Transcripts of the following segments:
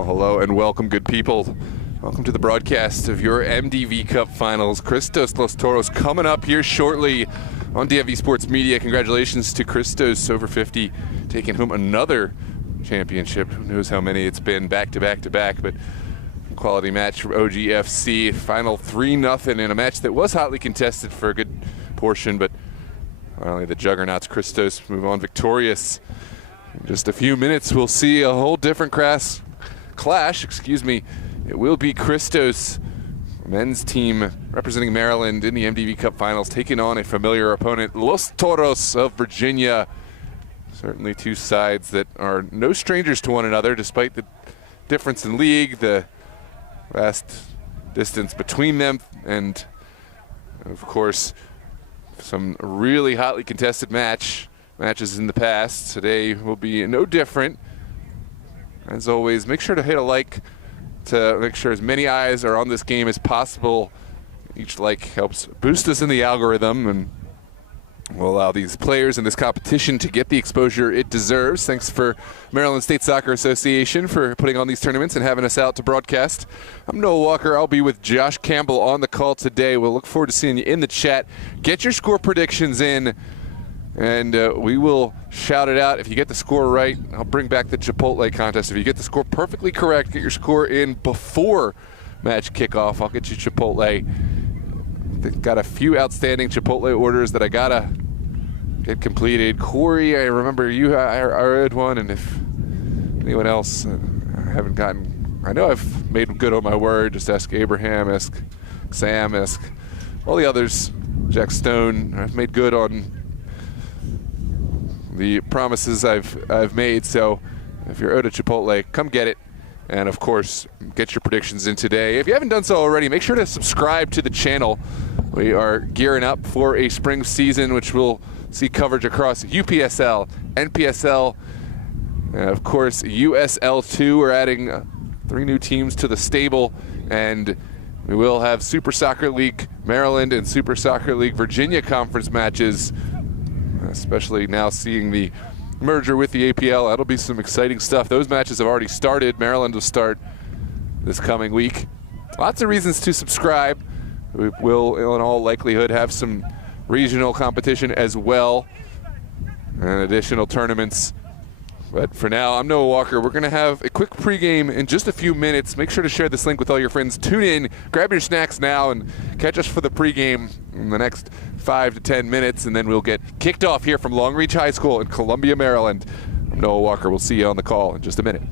Well, hello and welcome, good people. Welcome to the broadcast of your MDV Cup Finals. Christos, Los Toros coming up here shortly on DFV Sports Media. Congratulations to Christos, over 50, taking home another championship. Who knows how many it's been, back to back to back, but quality match from OGFC. Final 3-0 in a match that was hotly contested for a good portion, but finally the juggernauts Christos move on victorious. In just a few minutes, we'll see a whole different clash. It will be Christos, men's team representing Maryland in the MDV Cup Finals, taking on a familiar opponent, Los Toros of Virginia. Certainly two sides that are no strangers to one another, despite the difference in league, the vast distance between them, and of course, some really hotly contested matches in the past. Today will be no different. As always, make sure to hit a like to make sure as many eyes are on this game as possible. Each like helps boost us in the algorithm and will allow these players in this competition to get the exposure it deserves. Thanks for Maryland State Soccer Association for putting on these tournaments and having us out to broadcast. I'm Noah Walker. I'll be with Josh Campbell on the call today. We'll look forward to seeing you in the chat. Get your score predictions in, and we will shout it out. If you get the score right, I'll bring back the Chipotle contest. If you get the score perfectly correct, get your score in before match kickoff, I'll get you Chipotle. They've got a few outstanding Chipotle orders that I gotta get completed. Corey, I remember you, I read one, and if anyone else, I haven't gotten, I know I've made good on my word. Just ask Abraham, ask Sam, ask all the others, Jack Stone. I've made good on the promises I've made, so if you're owed a Chipotle, come get it. And of course, get your predictions in today. If you haven't done so already, make sure to subscribe to the channel. We are gearing up for a spring season, which will see coverage across UPSL, NPSL, and of course USL2. We're adding 3 new teams to the stable, and we will have Super Soccer League Maryland and Super Soccer League Virginia conference matches, especially now seeing the merger with the APL. That'll be some exciting stuff. Those matches have already started. Maryland will start this coming week. Lots of reasons to subscribe. We will, in all likelihood, have some regional competition as well and additional tournaments. But for now, I'm Noah Walker. We're going to have a quick pregame in just a few minutes. Make sure to share this link with all your friends. Tune in, grab your snacks now, and catch us for the pregame in the next 5 to 10 minutes, and then we'll get kicked off here from Long Reach High School in Columbia, Maryland. I'm Noah Walker. We'll see you on the call in just a minute.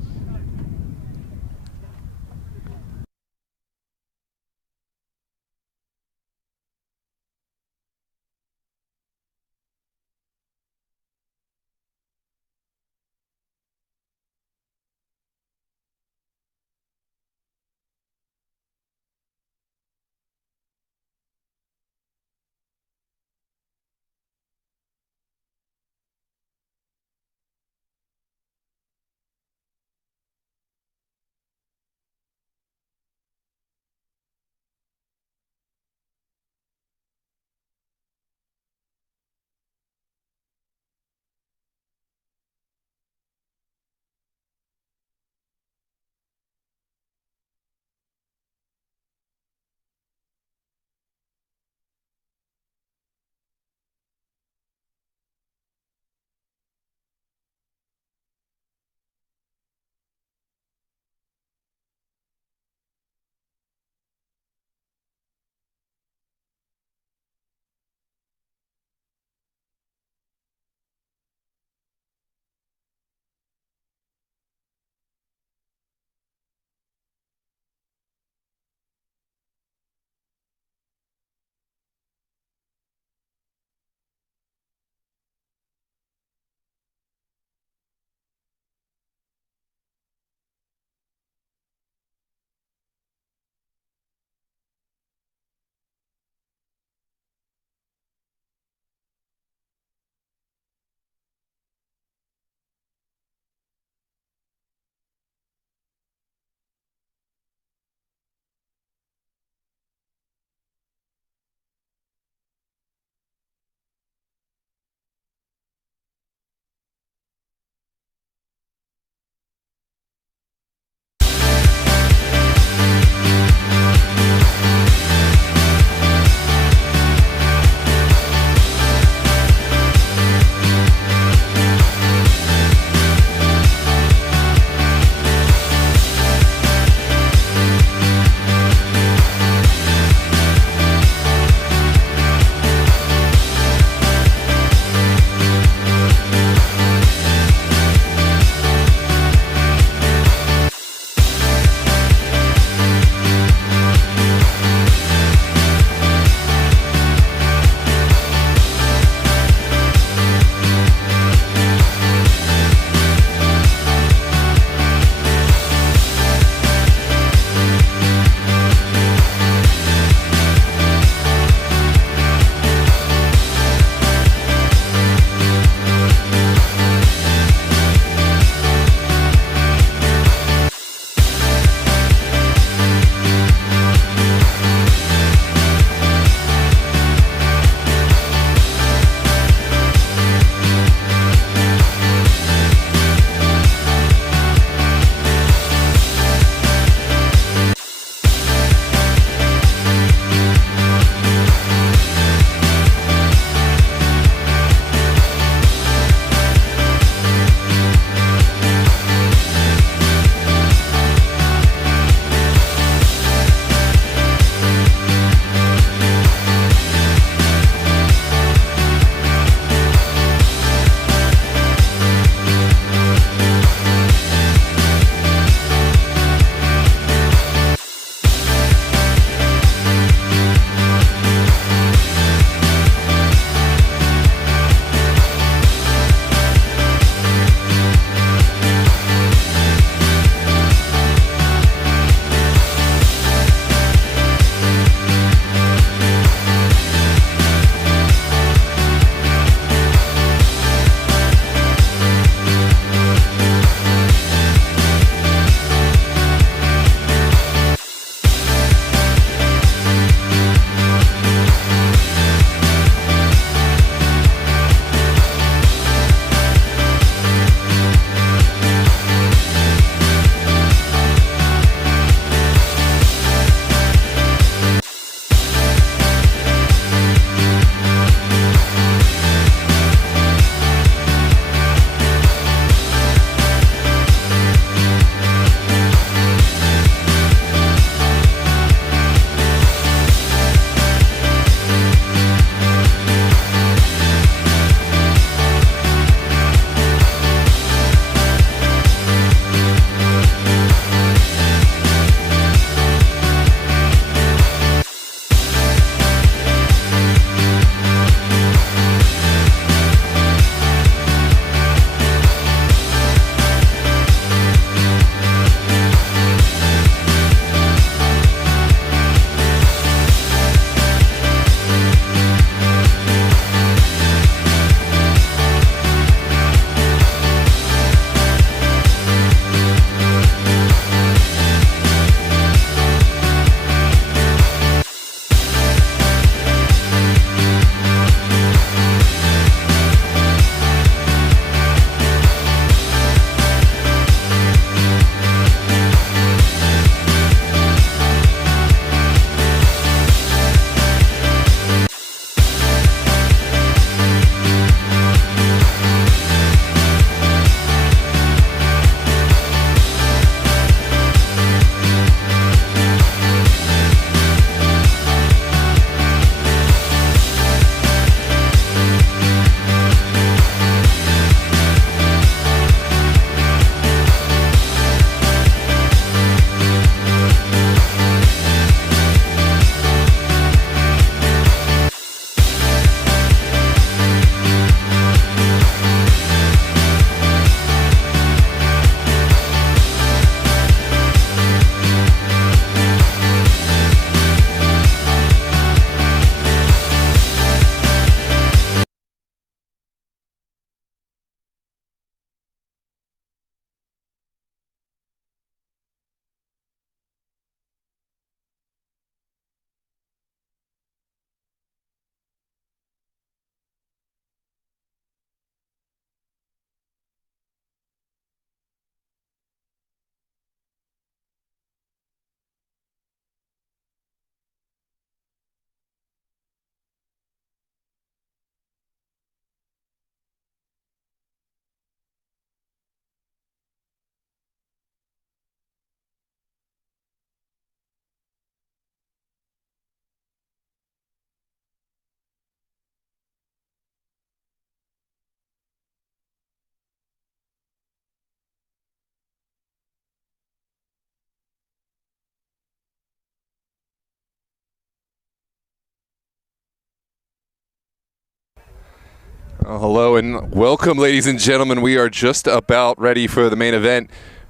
Hello and welcome, ladies and gentlemen. We are just about ready for the main event.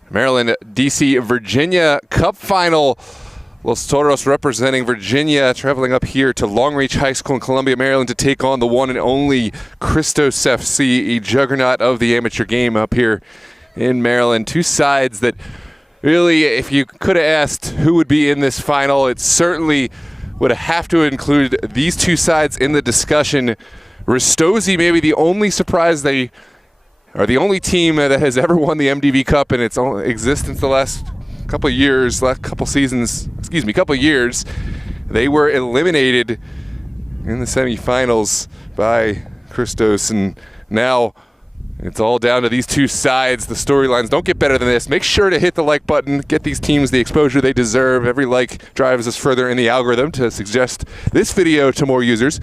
Maryland, DC, Virginia Cup Final. Los Toros representing Virginia, traveling up here to Long Reach High School in Columbia, Maryland to take on the one and only Christos FC, a juggernaut of the amateur game up here in Maryland. Two sides that really, if you could have asked who would be in this final, it certainly would have to include these two sides in the discussion. Ristosi, maybe the only surprise, they are the only team that has ever won the MDV Cup in its own existence the last couple of years. They were eliminated in the semifinals by Christos, and now it's all down to these two sides. The storylines don't get better than this. Make sure to hit the like button, get these teams the exposure they deserve. Every like drives us further in the algorithm to suggest this video to more users.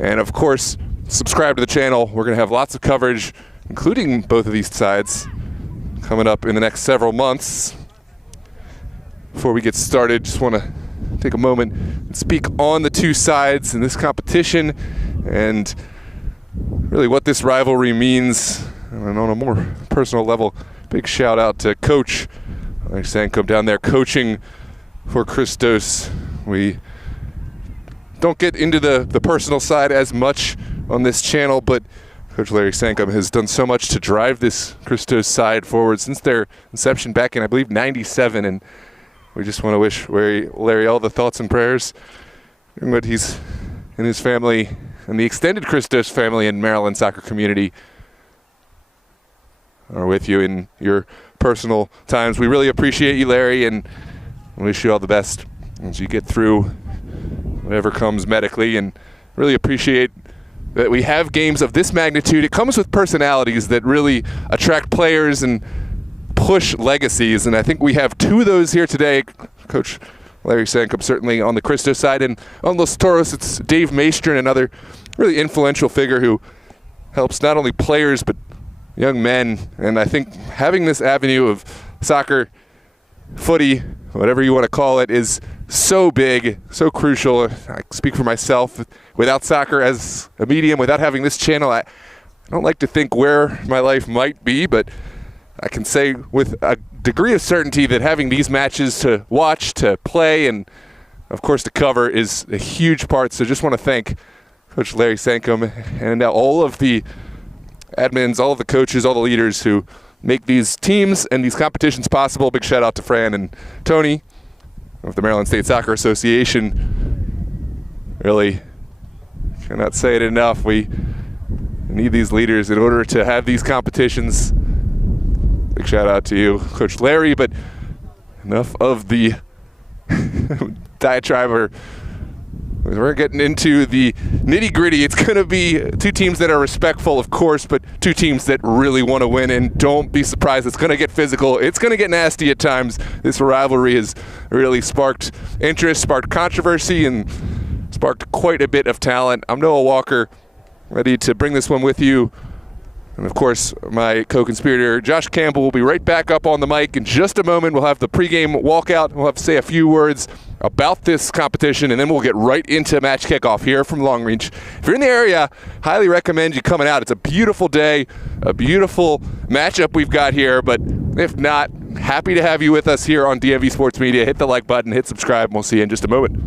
And of course, subscribe to the channel. We're going to have lots of coverage, including both of these sides, coming up in the next several months. Before we get started, just want to take a moment and speak on the two sides in this competition and really what this rivalry means. And on a more personal level, big shout out to Coach Larry Sankum down there coaching for Christos. We don't get into the personal side as much on this channel, but Coach Larry Sankum has done so much to drive this Christos side forward since their inception back in, I believe, '97, and we just want to wish Larry all the thoughts and prayers and what he's and his family and the extended Christos family and Maryland soccer community are with you in your personal times. We really appreciate you, Larry, and wish you all the best as you get through whatever comes medically, and really appreciate that we have games of this magnitude. It comes with personalities that really attract players and push legacies, and I think we have two of those here today. Coach Larry Sankum certainly on the Christos side, and on Los Toros it's Dave Maestrin, another really influential figure who helps not only players but young men. And I think having this avenue of soccer, footy, whatever you want to call it, is so big, so crucial. I speak for myself. Without soccer as a medium, without having this channel, I don't like to think where my life might be, but I can say with a degree of certainty that having these matches to watch, to play, and of course to cover is a huge part. So just want to thank Coach Larry Sankum and all of the admins, all of the coaches, all the leaders who make these teams and these competitions possible. Big shout out to Fran and Tony of the Maryland State Soccer Association. Really cannot say it enough. We need these leaders in order to have these competitions. Big shout out to you, Coach Larry, but enough of the diatribe. We're getting into the nitty-gritty. It's going to be two teams that are respectful, of course, but two teams that really want to win, and don't be surprised. It's going to get physical. It's going to get nasty at times. This rivalry has really sparked interest, sparked controversy, and sparked quite a bit of talent. I'm Noah Walker, ready to bring this one with you. And of course, my co-conspirator, Josh Campbell, will be right back up on the mic in just a moment. We'll have the pregame walkout. We'll have to say a few words about this competition, and then we'll get right into match kickoff here from Long Reach. If you're in the area, highly recommend you coming out. It's a beautiful day, a beautiful matchup we've got here, but if not, happy to have you with us here on DMV Sports Media. Hit the like button, hit subscribe, and we'll see you in just a moment.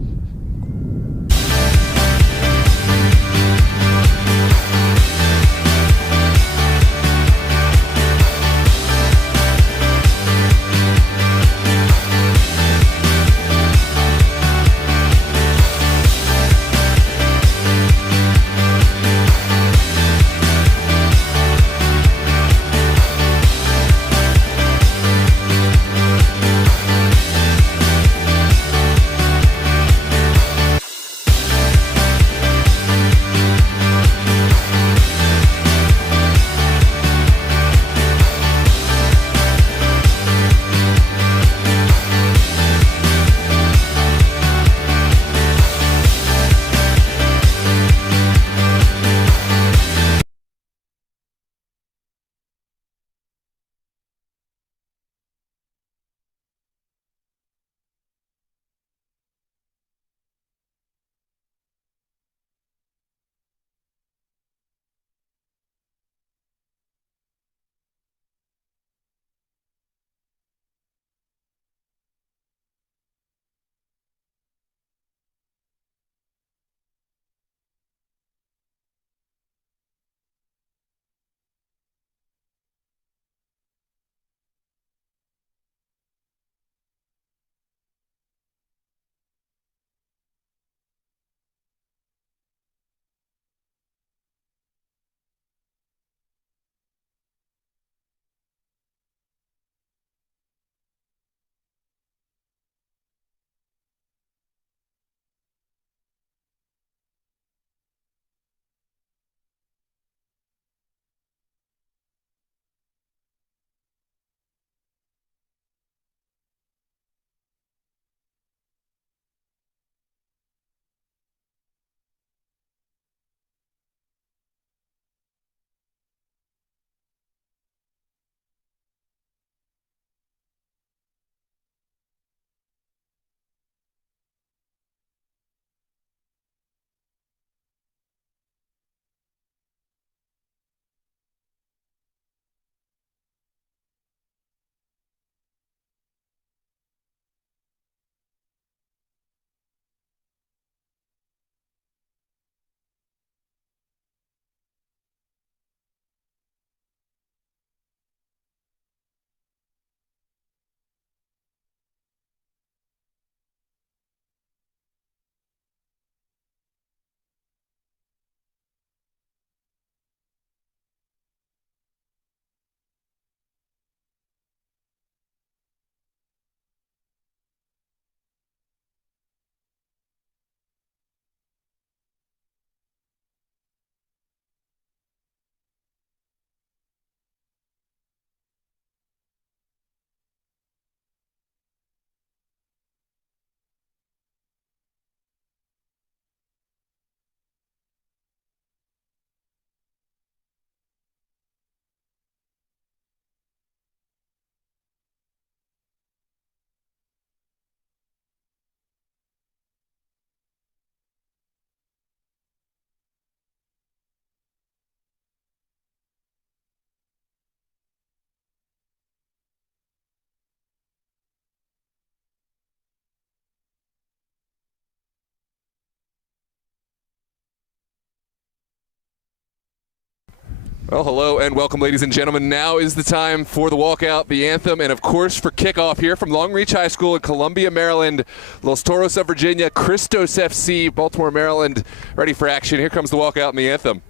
Well, hello and welcome, ladies and gentlemen. Now is the time for the walkout, the anthem, and of course for kickoff here from Long Reach High School in Columbia, Maryland. Los Toros of Virginia, Christos FC, Baltimore, Maryland, ready for action. Here comes the walkout and the anthem.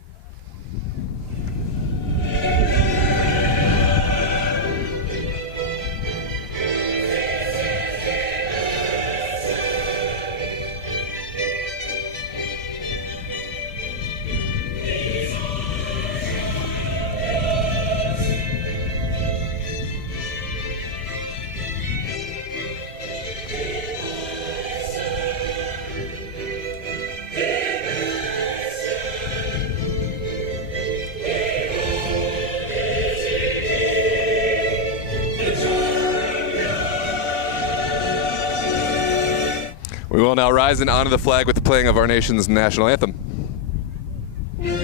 We will now rise and honor the flag with the playing of our nation's national anthem. During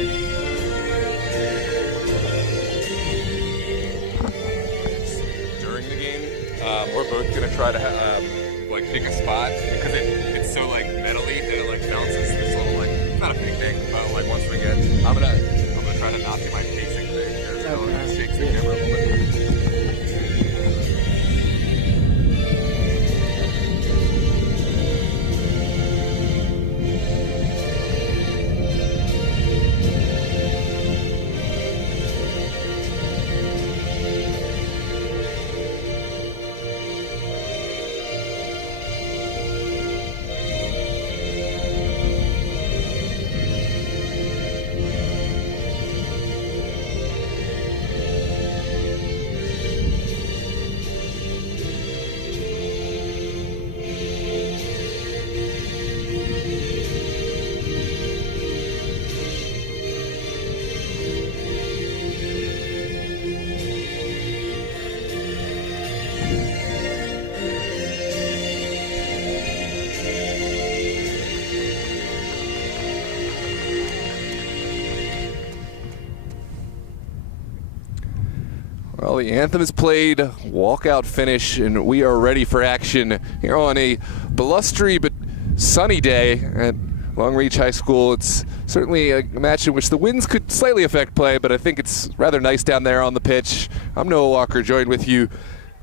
the game, we're both going to try to like pick a spot because it's so like metally and it like bounces this little like, it's not a big thing, but like once we get, I'm gonna try to not do my pacing thing here, so it shakes the camera a little bit. Well, the anthem is played, walkout finish, and we are ready for action here on a blustery but sunny day at Long Reach High School. It's certainly a match in which the winds could slightly affect play, but I think it's rather nice down there on the pitch. I'm Noah Walker, joined with you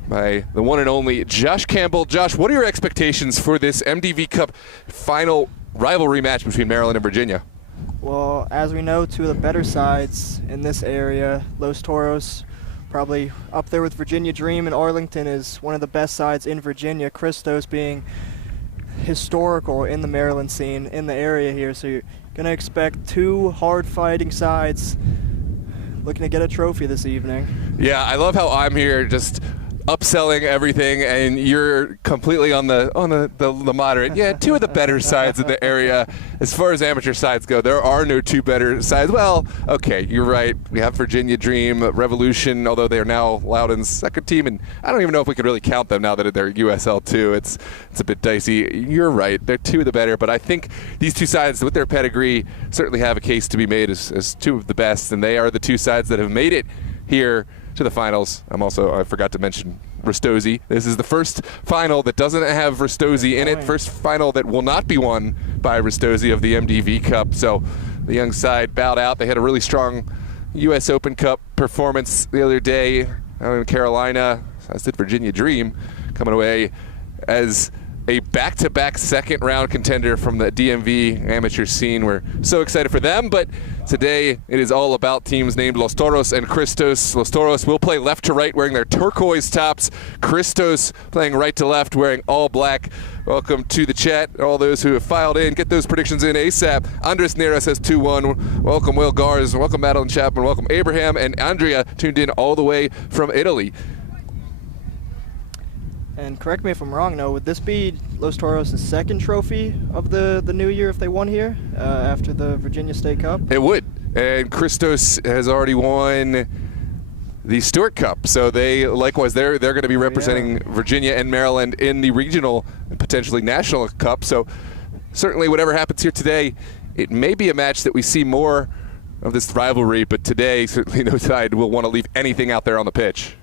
by the one and only Josh Campbell. Josh, what are your expectations for this MDV Cup final rivalry match between Maryland and Virginia? Well, as we know, two of the better sides in this area, Los Toros, probably up there with Virginia Dream, and Arlington is one of the best sides in Virginia. Christos being historical in the Maryland scene in the area here, so you're going to expect two hard-fighting sides looking to get a trophy this evening. Yeah, I love how I'm here just upselling everything, and you're completely on the moderate. Yeah, two of the better sides in the area. As far as amateur sides go, there are no two better sides. Well, okay, you're right. We have Virginia Dream, Revolution, although they are now Loudoun's second team, and I don't even know if we could really count them now that they're USL too. It's a bit dicey. You're right. They're two of the better, but I think these two sides, with their pedigree, certainly have a case to be made as two of the best, and they are the two sides that have made it here to the finals. I forgot to mention Ristosi. This is the first final that doesn't have Ristosi in it. First final that will not be won by Ristosi of the MDV Cup. So the young side bowed out. They had a really strong U.S. Open Cup performance the other day out in Carolina, as did Virginia Dream, coming away as a back-to-back second-round contender from the DMV amateur scene. We're so excited for them, but today it is all about teams named Los Toros and Christos. Los Toros will play left to right wearing their turquoise tops. Christos playing right to left wearing all black. Welcome to the chat, all those who have filed in. Get those predictions in ASAP. Andres Nera says 2-1. Welcome Will Garz. Welcome Madeline Chapman. Welcome Abraham and Andrea, tuned in all the way from Italy. And correct me if I'm wrong, would this be Los Toros' second trophy of the new year if they won here after the Virginia State Cup? It would. And Christos has already won the Stewart Cup. So they likewise, they're going to be representing Virginia and Maryland in the regional and potentially national cup. So certainly whatever happens here today, it may be a match that we see more of this rivalry, but today certainly no side will want to leave anything out there on the pitch.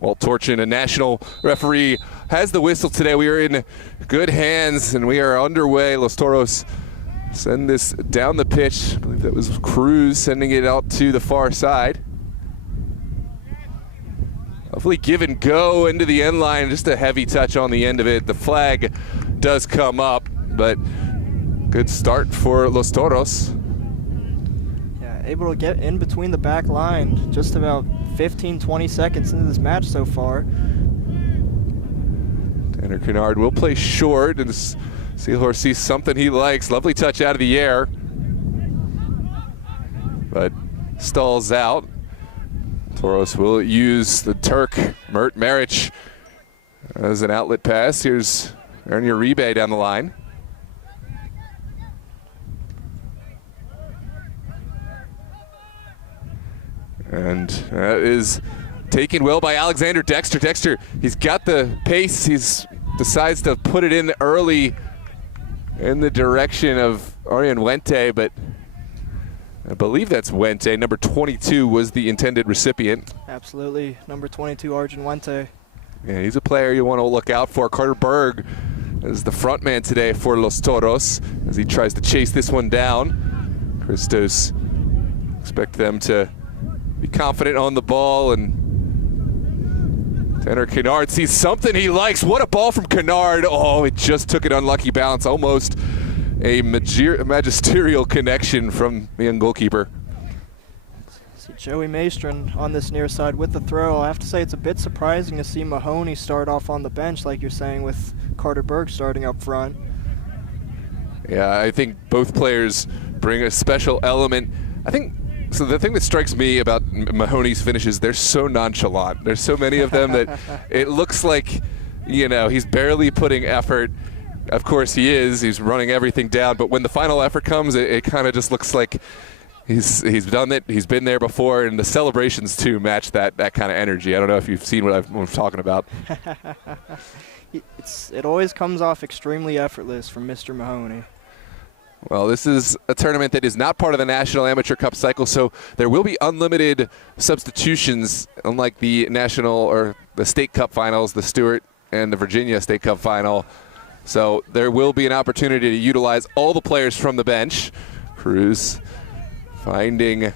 Walt Torchin, a national referee, has the whistle today. We are in good hands and we are underway. Los Toros send this down the pitch. I believe that was Cruz sending it out to the far side. Hopefully give and go into the end line, just a heavy touch on the end of it. The flag does come up, but good start for Los Toros. Yeah, able to get in between the back line just about 15-20 seconds into this match so far. Tanner Kennard will play short, and Seahorse sees something he likes. Lovely touch out of the air, but stalls out. Toros will use the Turk, Mert Maric, as an outlet pass. Here's Ernie Uribe down the line. And that is taken well by Alexander Dexter. Dexter, he's got the pace. He's decides to put it in early in the direction of Arian Wente, but I believe that's Wente. Number 22 was the intended recipient. Absolutely, number 22, Arjun Wente. Yeah, he's a player you want to look out for. Carter Berg is the front man today for Los Toros as he tries to chase this one down. Christos expect them to be confident on the ball, and Tanner Kennard sees something he likes. What a ball from Kennard. Oh, it just took an unlucky bounce. Almost a magisterial connection from the young goalkeeper. See Joey Maestrin on this near side with the throw. I have to say it's a bit surprising to see Mahoney start off on the bench, like you're saying, with Carter Berg starting up front. Yeah, I think both players bring a special element. I think, so the thing that strikes me about Mahoney's finishes, they're so nonchalant. There's so many of them that it looks like, you know, he's barely putting effort. Of course he is, he's running everything down, but when the final effort comes, it kind of just looks like he's done it, he's been there before, and the celebrations too match that kind of energy. I don't know if you've seen what I'm talking about. It always comes off extremely effortless from Mr. Mahoney. Well, this is a tournament that is not part of the National Amateur Cup cycle, so there will be unlimited substitutions, unlike the National or the State Cup finals, the Stewart and the Virginia State Cup final. So there will be an opportunity to utilize all the players from the bench. Cruz finding, I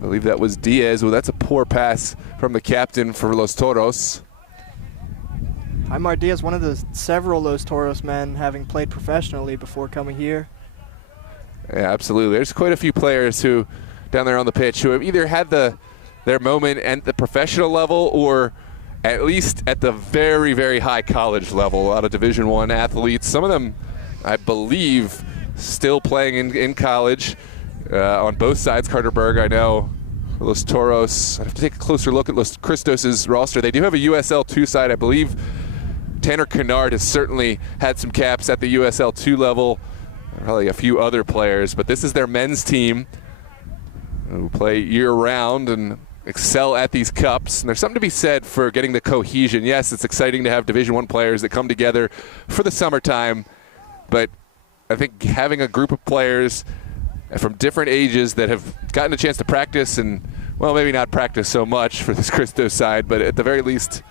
believe that was Diaz. Well, that's a poor pass from the captain for Los Toros. Aymar Diaz, one of the several Los Toros men having played professionally before coming here. Yeah, absolutely. There's quite a few players who, down there on the pitch, who have either had their moment at the professional level or at least at the very, very high college level. A lot of Division I athletes. Some of them, I believe, still playing in college on both sides. Carter Berg, I know. Los Toros, I'd have to take a closer look at Los Christos' roster. They do have a USL 2 side. I believe Tanner Kennard has certainly had some caps at the USL 2 level. Probably a few other players, but this is their men's team who play year-round and excel at these cups. And there's something to be said for getting the cohesion. Yes, it's exciting to have Division I players that come together for the summertime, but I think having a group of players from different ages that have gotten a chance to practice and, well, maybe not practice so much for this Christos side, but at the very least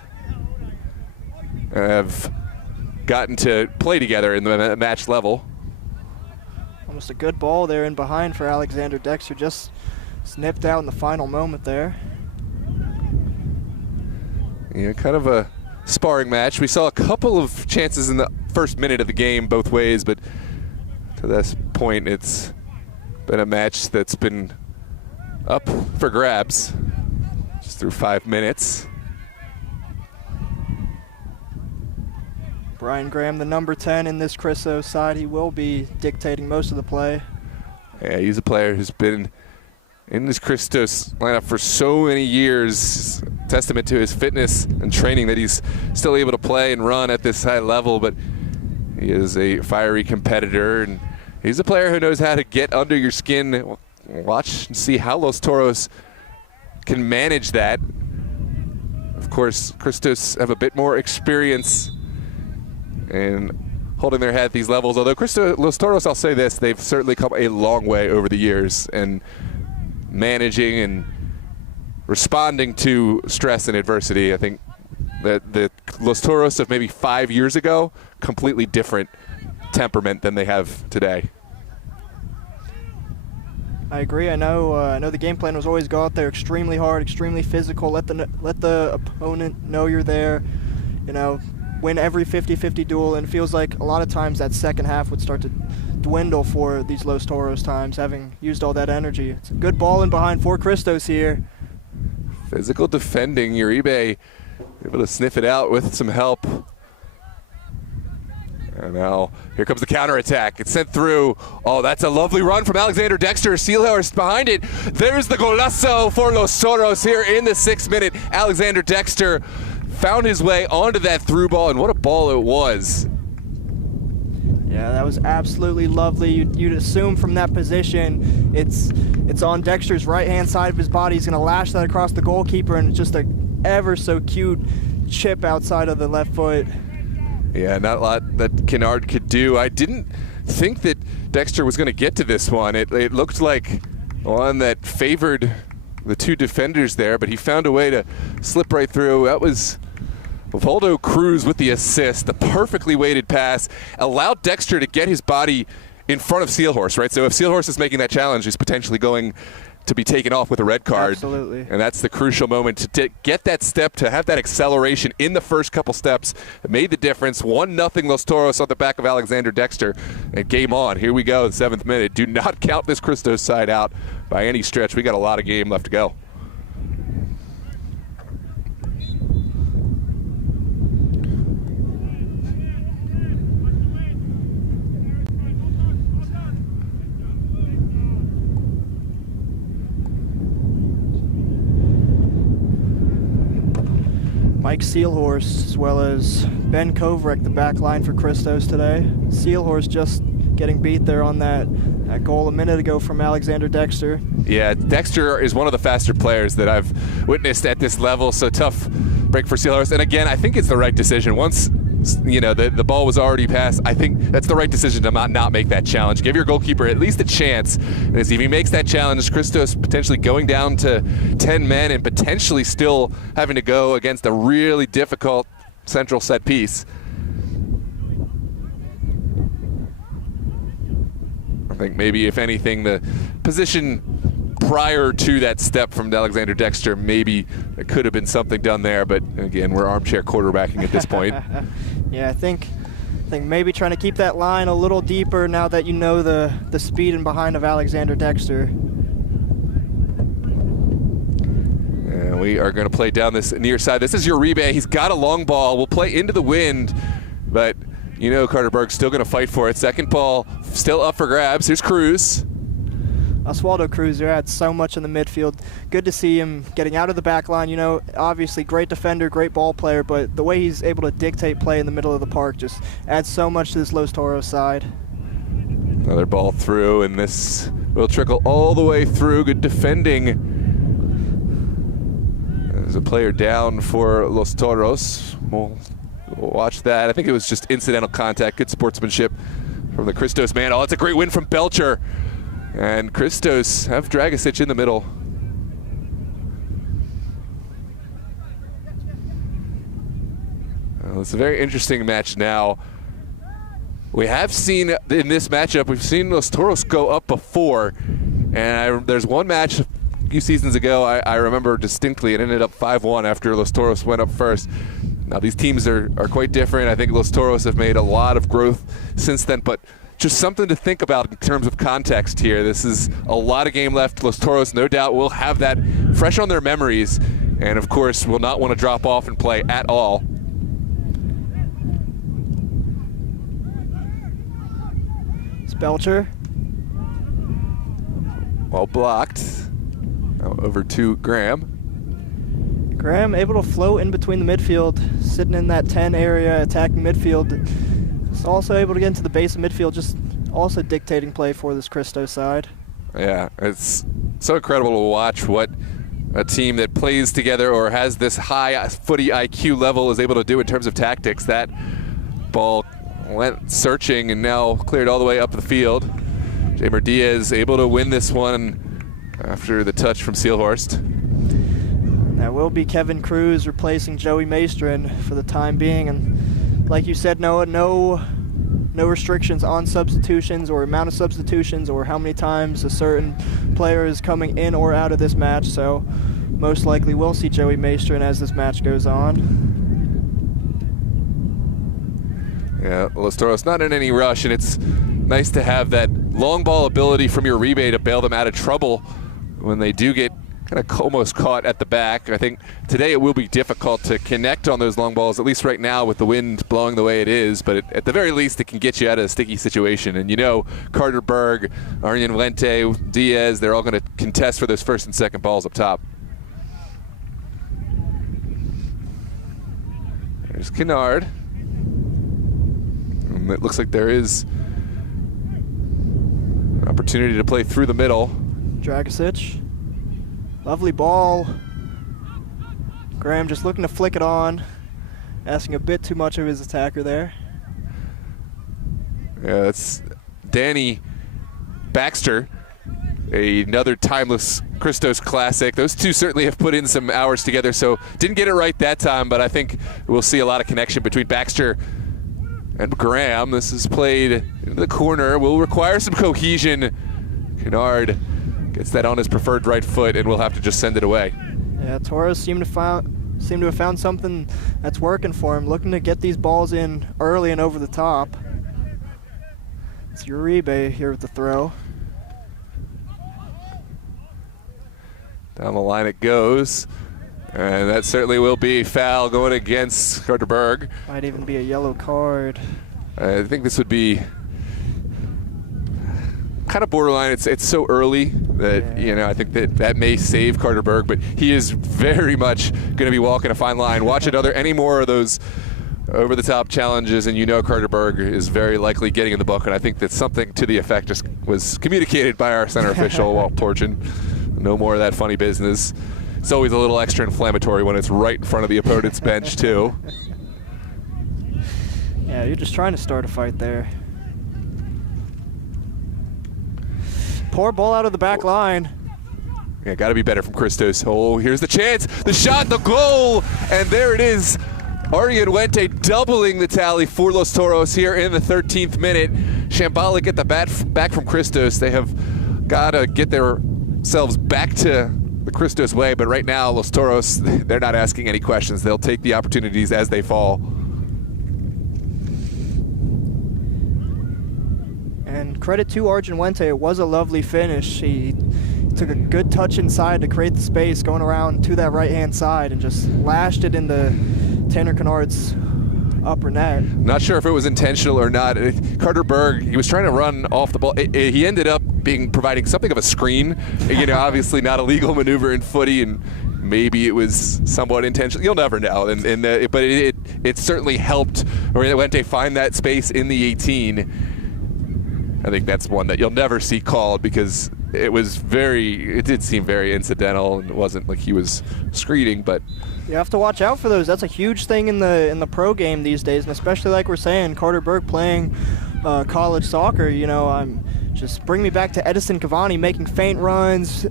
have gotten to play together in the match level. Almost a good ball there in behind for Alexander Dexter, just snipped out in the final moment there. Yeah, kind of a sparring match. We saw a couple of chances in the first minute of the game both ways, but to this point it's been a match that's been up for grabs just through 5 minutes. Brian Graham, the number 10 in this Christos side, he will be dictating most of the play. Yeah, he's a player who's been in this Christos lineup for so many years. Testament to his fitness and training that he's still able to play and run at this high level, but he is a fiery competitor, and he's a player who knows how to get under your skin. Watch and see how Los Toros can manage that. Of course, Christos have a bit more experience in holding their head at these levels. Although Los Toros, I'll say this, they've certainly come a long way over the years and managing and responding to stress and adversity. I think that the Los Toros of maybe 5 years ago, completely different temperament than they have today. I agree. I know the game plan was always go out there extremely hard, extremely physical, let the opponent know you're there, you know, win every 50-50 duel, and it feels like a lot of times that second half would start to dwindle for these Los Toros times, having used all that energy. It's a good ball in behind for Christos here. Physical defending, Uribe able to sniff it out with some help. And now here comes the counterattack. It's sent through. Oh, that's a lovely run from Alexander Dexter. Sealhorse behind it. There's the golazo for Los Toros here in the 6th minute. Alexander Dexter found his way onto that through ball, and what a ball it was. Yeah, that was absolutely lovely. You'd assume from that position it's on Dexter's right-hand side of his body. He's going to lash that across the goalkeeper, and just a ever so cute chip outside of the left foot. Yeah, not a lot that Kennard could do. I didn't think that Dexter was going to get to this one. It looked like one that favored the two defenders there, but he found a way to slip right through. That was Valdo Cruz with the assist. The perfectly weighted pass allowed Dexter to get his body in front of Sealhorse, right? So if Sealhorse is making that challenge, he's potentially going to be taken off with a red card. Absolutely. And that's the crucial moment to get that step, to have that acceleration in the first couple steps. It made the difference. 1-0 Los Toros on the back of Alexander Dexter. And game on. Here we go, the 7th minute. Do not count this Christos side out by any stretch. We got a lot of game left to go. Mike Sealhorse, as well as Ben Kovrek, the back line for Christos today. Sealhorse just getting beat there on that goal a minute ago from Alexander Dexter. Yeah, Dexter is one of the faster players that I've witnessed at this level, so tough break for Sealhorse. And again, I think it's the right decision. Once the ball was already passed, I think that's the right decision to not make that challenge. Give your goalkeeper at least a chance. And if he makes that challenge, Christos potentially going down to 10 men and potentially still having to go against a really difficult central set piece. I think maybe, if anything, the position prior to that step from Alexander Dexter, maybe it could have been something done there, but again, we're armchair quarterbacking at this point. Yeah, I think maybe trying to keep that line a little deeper now that you know the speed and behind of Alexander Dexter. And we are going to play down this near side. This is Uribe. He's got a long ball. We'll play into the wind, but you know Carter Berg's still going to fight for it. Second ball still up for grabs. Here's Cruz. Oswaldo Cruz adds so much in the midfield. Good to see him getting out of the back line. You know, obviously great defender, great ball player, but the way he's able to dictate play in the middle of the park just adds so much to this Los Toros side. Another ball through, and this will trickle all the way through. Good defending. There's a player down for Los Toros. We'll watch that. I think it was just incidental contact. Good sportsmanship from the Christos man. Oh, it's a great win from Belcher. And Christos have Dragicic in the middle. Well, it's a very interesting match now. We have seen in this matchup, we've seen Los Toros go up before. And there's one match a few seasons ago I remember distinctly. It ended up 5-1 after Los Toros went up first. Now these teams are quite different. I think Los Toros have made a lot of growth since then, but just something to think about in terms of context here. This is a lot of game left. Los Toros, no doubt, will have that fresh on their memories, and of course will not want to drop off and play at all. It's Belcher. Well blocked. Now over to Graham. Graham able to float in between the midfield, sitting in that 10 area, attacking midfield. He's also able to get into the base of midfield, just also dictating play for this Christos side. Yeah, it's so incredible to watch what a team that plays together or has this high footy IQ level is able to do in terms of tactics. That ball went searching and now cleared all the way up the field. Jamer Diaz able to win this one after the touch from Sealhorst. That will be Kevin Cruz replacing Joey Maestrin for the time being. And like you said, Noah, no no restrictions on substitutions or amount of substitutions or how many times a certain player is coming in or out of this match, so most likely we'll see Joey Maestrin as this match goes on. Yeah, Los Toros not in any rush, and it's nice to have that long ball ability from your Uribe to bail them out of trouble when they do get kind of almost caught at the back. I think today it will be difficult to connect on those long balls, at least right now with the wind blowing the way it is, but at the very least it can get you out of a sticky situation. And you know Carter Berg, Arjen Wente, Diaz, they're all going to contest for those first and second balls up top. There's Kennard. And it looks like there is an opportunity to play through the middle. Dragicic. Lovely ball. Graham just looking to flick it on, asking a bit too much of his attacker there. Yeah, that's Danny Baxter, another timeless Christos classic. Those two certainly have put in some hours together, so didn't get it right that time, but I think we'll see a lot of connection between Baxter and Graham. This is played in the corner. Will require some cohesion. Kennard gets that on his preferred right foot, and we'll have to just send it away. Yeah, Toros seem to have found something that's working for him, looking to get these balls in early and over the top. It's Uribe here with the throw. Down the line it goes, and that certainly will be foul going against Carter Berg. Might even be a yellow card. I think this would be kind of borderline. It's so early that, you know, I think that may save Carter Berg, but he is very much going to be walking a fine line. Watch any more of those over-the-top challenges, and you know Carter Berg is very likely getting in the book, and I think that something to the effect just was communicated by our center official, Walt Torchin. No more of that funny business. It's always a little extra inflammatory when it's right in front of the opponent's bench, too. Yeah, you're just trying to start a fight there. Poor ball out of the back line. Yeah, got to be better from Christos. Oh, here's the chance. The shot, the goal, and there it is. Arjen Wente doubling the tally for Los Toros here in the 13th minute. Shambhala get the bat back from Christos. They have got to get themselves back to the Christos way, but right now Los Toros, they're not asking any questions. They'll take the opportunities as they fall. And credit to Arjen Wente, it was a lovely finish. He took a good touch inside to create the space going around to that right-hand side and just lashed it into Tanner Kennard's upper net. Not sure if it was intentional or not. Carter Berg, he was trying to run off the ball. He ended up providing something of a screen. You know, obviously not a legal maneuver in footy, and maybe it was somewhat intentional. You'll never know. But it certainly helped Wente find that space in the 18. I think that's one that you'll never see called because it did seem very incidental, and it wasn't like he was screening, but you have to watch out for those. That's a huge thing in the pro game these days, and especially like we're saying, Carter Berg playing college soccer. You know, just bring me back to Edison Cavani making feint runs,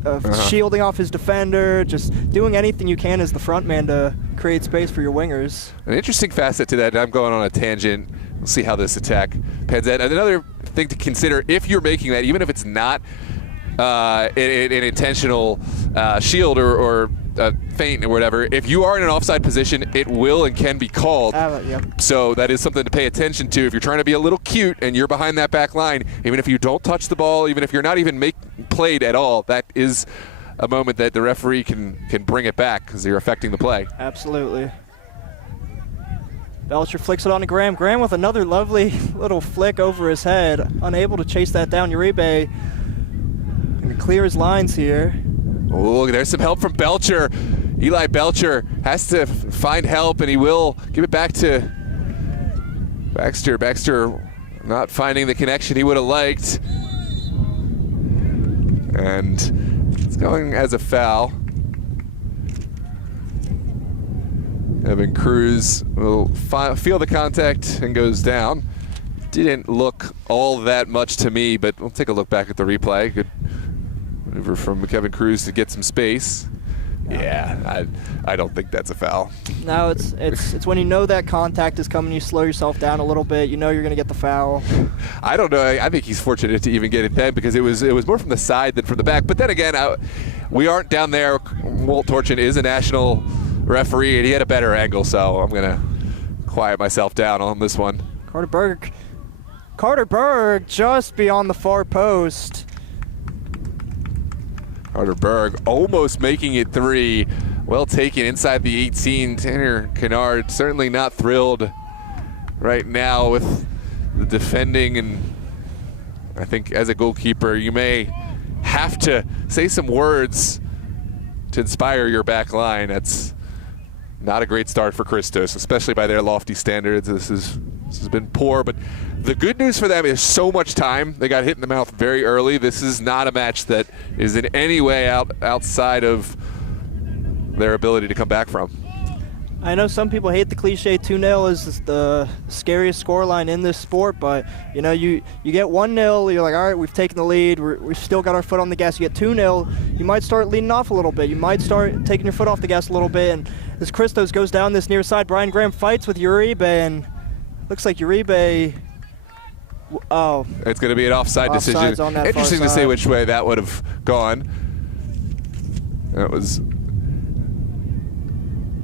shielding off his defender, just doing anything you can as the front man to create space for your wingers. An interesting facet to that, and I'm going on a tangent. We'll see how this attack pans out. Another thing to consider, if you're making that, even if it's not an intentional shield or feint or whatever, if you are in an offside position, it will and can be called. Yep. So that is something to pay attention to. If you're trying to be a little cute and you're behind that back line, even if you don't touch the ball, even if you're not even played at all, that is a moment that the referee can bring it back because you're affecting the play. Absolutely. Belcher flicks it on to Graham. Graham with another lovely little flick over his head, unable to chase that down. Uribe going to clear his lines here. Oh, there's some help from Belcher. Eli Belcher has to find help, and he will give it back to Baxter. Baxter not finding the connection he would have liked. And it's going as a foul. Evan Cruz will feel the contact and goes down. Didn't look all that much to me, but we'll take a look back at the replay. Good maneuver from Kevin Cruz to get some space. Yeah, I don't think that's a foul. No, it's when you know that contact is coming, you slow yourself down a little bit. You know you're going to get the foul. I don't know. I think he's fortunate to even get it then because it was more from the side than from the back. But then again, we aren't down there. Walt Torchin is a national referee, and he had a better angle, so I'm going to quiet myself down on this one. Carter Berg just beyond the far post. Carter Berg almost making it 3. Well taken inside the 18. Tanner Kennard certainly not thrilled right now with the defending, and I think as a goalkeeper you may have to say some words to inspire your back line. That's not a great start for Christos, especially by their lofty standards. This has been poor, but the good news for them is so much time. They got hit in the mouth very early. This is not a match that is in any way outside of their ability to come back from. I know some people hate the cliche 2-0 is the scariest scoreline in this sport, but you know, you get 1-0, you're like, all right, we've taken the lead, we've still got our foot on the gas. You get 2-0, you might start leading off a little bit. You might start taking your foot off the gas a little bit, and as Christos goes down this near side, Brian Graham fights with Uribe, and looks like Uribe, it's going to be an offside decision. Interesting to see which way that would have gone. That was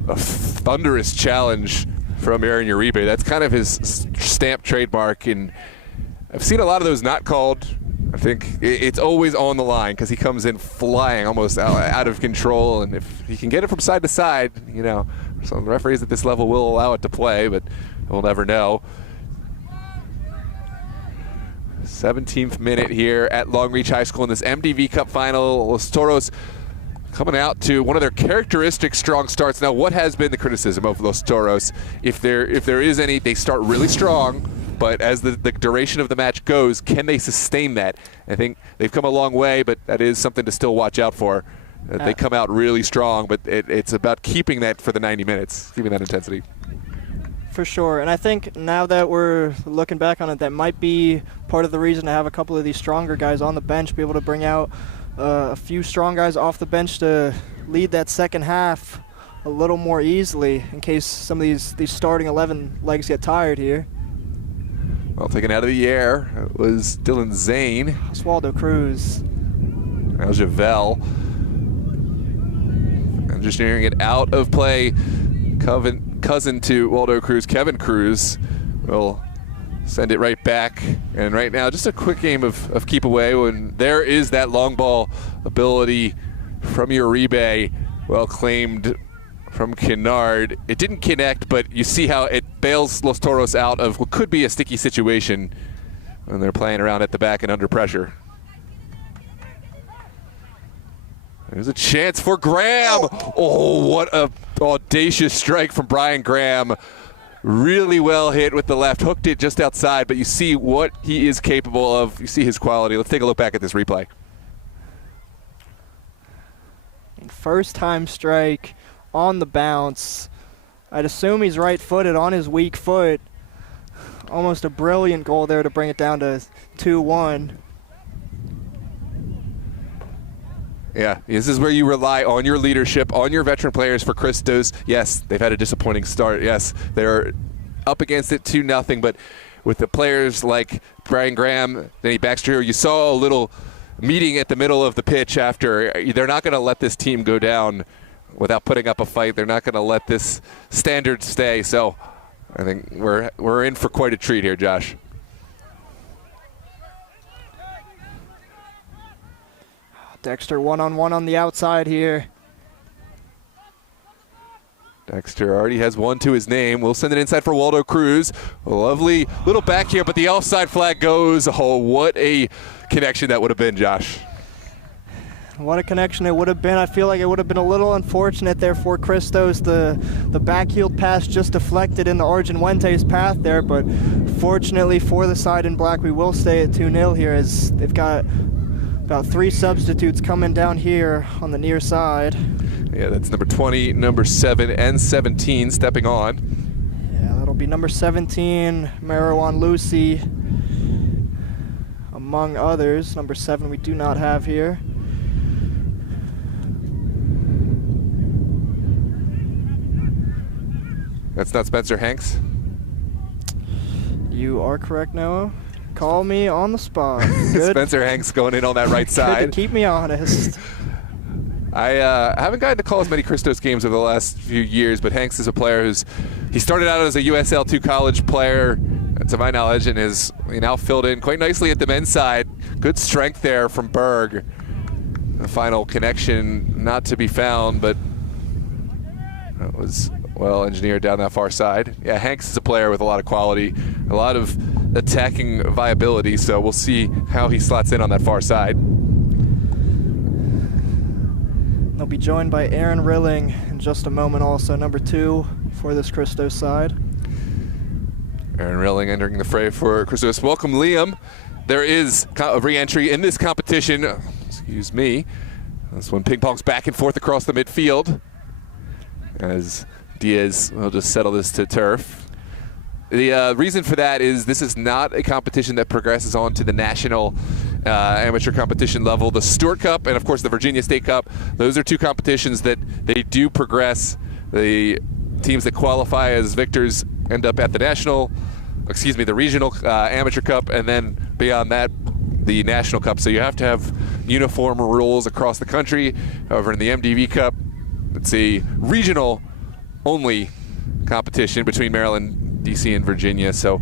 a thunderous challenge from Aaron Uribe. That's kind of his stamp trademark, and I've seen a lot of those not called. I think it's always on the line because he comes in flying, almost out of control, and if he can get it from side to side, you know, some referees at this level will allow it to play, but we'll never know. 17th minute here at Long Reach High School in this MDV Cup final. Los Toros coming out to one of their characteristic strong starts. Now, what has been the criticism of Los Toros? If there is any, they start really strong, but as the duration of the match goes, can they sustain that? I think they've come a long way, but that is something to still watch out for. They come out really strong, but it's about keeping that for the 90 minutes, keeping that intensity. For sure, and I think now that we're looking back on it, that might be part of the reason to have a couple of these stronger guys on the bench, be able to bring out a few strong guys off the bench to lead that second half a little more easily in case some of these starting 11 legs get tired here. Well, taken out of the air, it was Dylan Zane. Oswaldo Cruz. Now Javel. Engineering it out of play. Cousin to Waldo Cruz, Kevin Cruz, will send it right back. And right now, just a quick game of keep away when there is that long ball ability from Uribe, well claimed from Kennard. It didn't connect, but you see how it bails Los Toros out of what could be a sticky situation when they're playing around at the back and under pressure. There's a chance for Graham. Oh, what a audacious strike from Brian Graham. Really well hit with the left, hooked it just outside, but you see what he is capable of. You see his quality. Let's take a look back at this replay. First time strike on the bounce. I'd assume he's right-footed on his weak foot. Almost a brilliant goal there to bring it down to 2-1. Yeah, this is where you rely on your leadership, on your veteran players for Christos. Yes, they've had a disappointing start. Yes, they're up against it 2-0, but with the players like Brian Graham, Denny Baxter, you saw a little meeting at the middle of the pitch after. They're not going to let this team go down without putting up a fight. They're not going to let this standard stay. So I think we're in for quite a treat here, Josh. Dexter one-on-one on the outside here. Dexter already has one to his name. We'll send it inside for Waldo Cruz. A lovely little back here, but the offside flag goes. Oh, what a connection that would have been, Josh. What a connection it would have been. I feel like it would have been a little unfortunate there for Christos. The backheeled pass just deflected into Argenwente's path there, but fortunately for the side in black, we will stay at 2-0 here as they've got about 3 substitutes coming down here on the near side. Yeah, that's number 20, number 7, and 17 stepping on. Yeah, that'll be number 17, Marwan Lucy, among others. Number 7 we do not have here. That's not Spencer Hanks? You are correct, Noah. Call me on the spot. Good. Spencer Hanks going in on that right side. Good to keep me honest. I haven't gotten to call as many Christos games over the last few years, but Hanks is a player he started out as a USL2 college player, to my knowledge, and is now filled in quite nicely at the men's side. Good strength there from Berg. The final connection not to be found, but that was well engineered down that far side. Yeah, Hanks is a player with a lot of quality, a lot of attacking viability, so we'll see how he slots in on that far side. They'll be joined by Aaron Rilling in just a moment also, number 2 for this Christos side. Aaron Rilling entering the fray for Christos. Welcome, Liam. There is a re-entry in this competition. Excuse me. This one ping-pongs back and forth across the midfield as Diaz will just settle this to turf. The reason for that is this is not a competition that progresses on to the national amateur competition level. The Stewart Cup and, of course, the Virginia State Cup, those are 2 competitions that they do progress. The teams that qualify as victors end up at the the regional amateur cup, and then beyond that, the national cup. So you have to have uniform rules across the country. However, in the MDV Cup, it's a regional only competition between Maryland, DC, and Virginia. So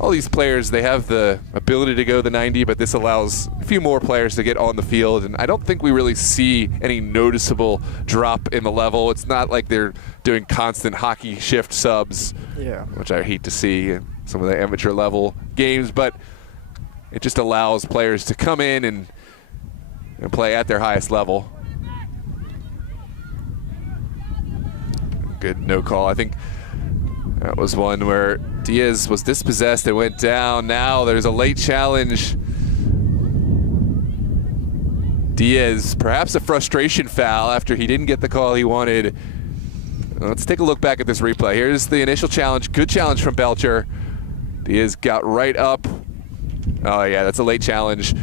all these players, they have the ability to go the 90, but this allows a few more players to get on the field, and I don't think we really see any noticeable drop in the level. It's not like they're doing constant hockey shift subs, which I hate to see in some of the amateur level games, but it just allows players to come in and play at their highest level. Good no call. I think that was one where Diaz was dispossessed and went down. Now there's a late challenge. Diaz, perhaps a frustration foul after he didn't get the call he wanted. Let's take a look back at this replay. Here's the initial challenge. Good challenge from Belcher. Diaz got right up. Oh yeah, that's a late challenge.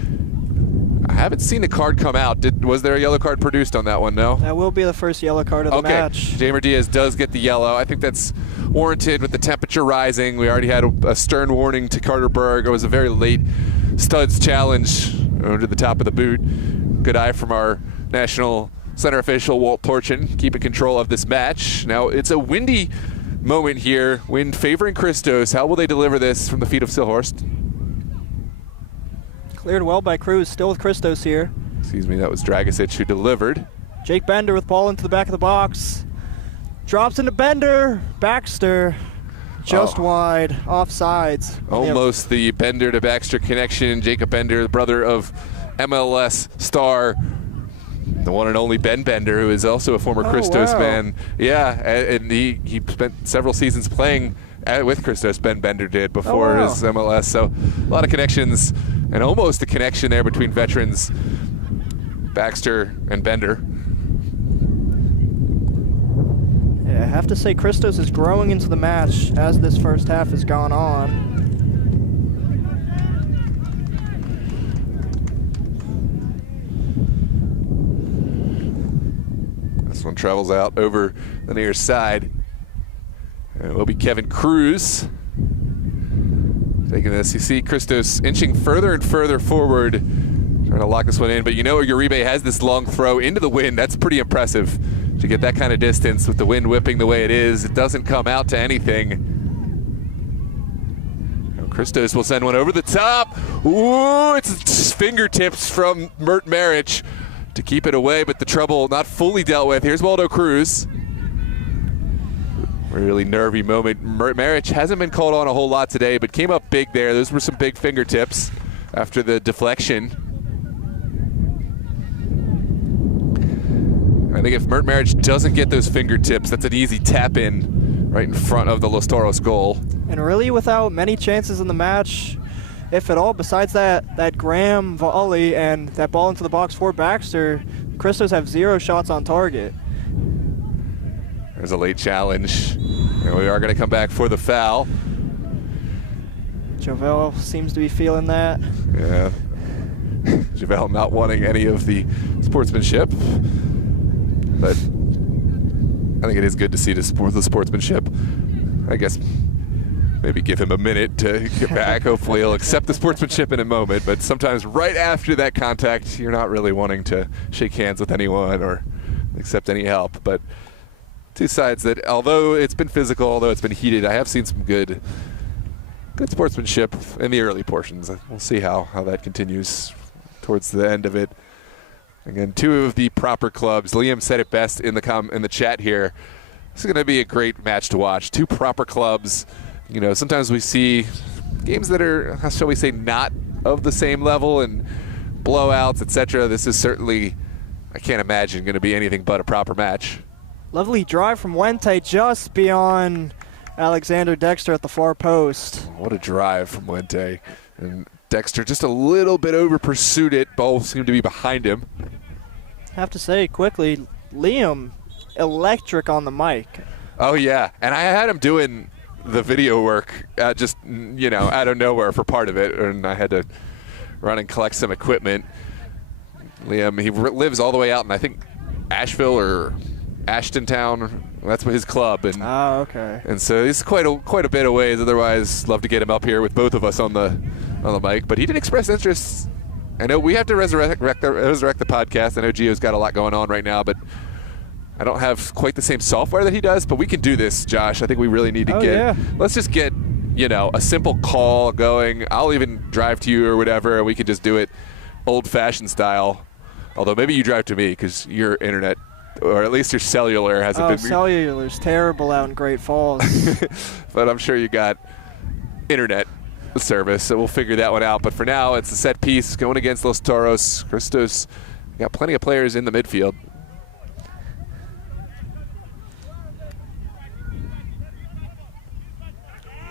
I haven't seen the card come out. Was there a yellow card produced on that one? No? That will be the first yellow card of the match. Jamer Diaz does get the yellow. I think that's warranted with the temperature rising. We already had a stern warning to Carter Berg. It was a very late studs challenge under the top of the boot. Good eye from our national center official, Walt Torchin, keeping control of this match. Now, it's a windy moment here. Wind favoring Christos. How will they deliver this from the feet of Silhorst? Cleared well by Cruz, still with Christos here. Excuse me, that was Dragicic who delivered. Jake Bender with ball into the back of the box. Drops into Bender. Baxter just wide, offsides. Almost the Bender to Baxter connection. Jacob Bender, the brother of MLS star, the one and only Ben Bender, who is also a former Christos man. Yeah, and he spent several seasons playing with Christos. Ben Bender did before his MLS. So a lot of connections, and almost a connection there between veterans Baxter and Bender. Yeah, I have to say Christos is growing into the match as this first half has gone on. This one travels out over the near side. It will be Kevin Cruz taking this. You see Christos inching further and further forward, trying to lock this one in. But you know Uribe has this long throw into the wind. That's pretty impressive to get that kind of distance with the wind whipping the way it is. It doesn't come out to anything. Now Christos will send one over the top. Ooh, it's just fingertips from Mert Maric to keep it away, but the trouble not fully dealt with. Here's Waldo Cruz. Really nervy moment. Maric hasn't been called on a whole lot today, but came up big there. Those were some big fingertips after the deflection. I think if Mert Maric doesn't get those fingertips, that's an easy tap in right in front of the Los Toros goal. And really without many chances in the match, if at all, besides that Graham volley and that ball into the box for Baxter, Christos have 0 shots on target. There's a late challenge, and we are going to come back for the foul. Jovel seems to be feeling that. Yeah, Jovel not wanting any of the sportsmanship, but I think it is good to see the sportsmanship I guess maybe give him a minute to get back. Hopefully he'll accept the sportsmanship in a moment, but sometimes right after that contact, you're not really wanting to shake hands with anyone or accept any help. But two sides that, although it's been physical, although it's been heated, I have seen some good sportsmanship in the early portions. We'll see how that continues towards the end of it. Again, two of the proper clubs. Liam said it best in the chat here. This is going to be a great match to watch. Two proper clubs. You know, sometimes we see games that are, shall we say, not of the same level and blowouts, etc. This is certainly, I can't imagine, going to be anything but a proper match. Lovely drive from Wente just beyond Alexander Dexter at the far post. What a drive from Wente. And Dexter just a little bit over pursued it. Ball seemed to be behind him. Have to say quickly, Liam, electric on the mic. Oh, yeah. And I had him doing the video work just, you know, out of nowhere for part of it, and I had to run and collect some equipment. Liam, he lives all the way out in, I think, Asheville or Ashtontown. That's his club, and okay. And so he's quite a bit of ways. Otherwise, love to get him up here with both of us on the mic. But he did express interest. I know we have to resurrect the podcast. I know Gio's got a lot going on right now, but I don't have quite the same software that he does, but we can do this, Josh. I think we really need to let's just get, you know, a simple call going. I'll even drive to you or whatever, and we can just do it old-fashioned style. Although maybe you drive to me because your internet, or at least your cellular, hasn't been. Cellular's terrible out in Great Falls. But I'm sure you got internet service, so we'll figure that one out. But for now, it's a set piece going against Los Toros. Christos got plenty of players in the midfield.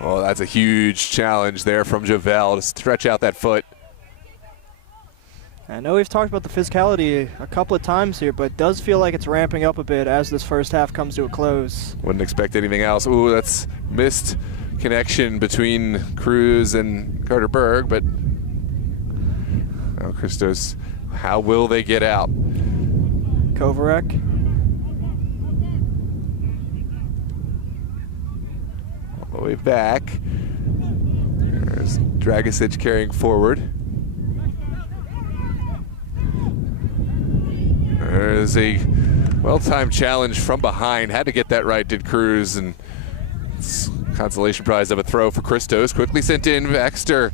Oh, that's a huge challenge there from Javel to stretch out that foot. I know we've talked about the physicality a couple of times here, but it does feel like it's ramping up a bit as this first half comes to a close. Wouldn't expect anything else. Ooh, that's missed connection between Cruz and Carter Berg, but oh, Christos, how will they get out? Kovarek. All the way back. There's Dragicic carrying forward. There's a well-timed challenge from behind. Had to get that right, did Cruz, and it's consolation prize of a throw for Christos. Quickly sent in, Baxter.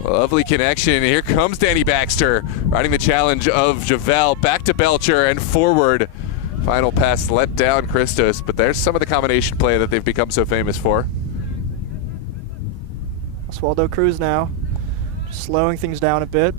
Lovely connection. Here comes Danny Baxter, riding the challenge of Javel. Back to Belcher and forward. Final pass let down Christos, but there's some of the combination play that they've become so famous for. Oswaldo Cruz now, just slowing things down a bit.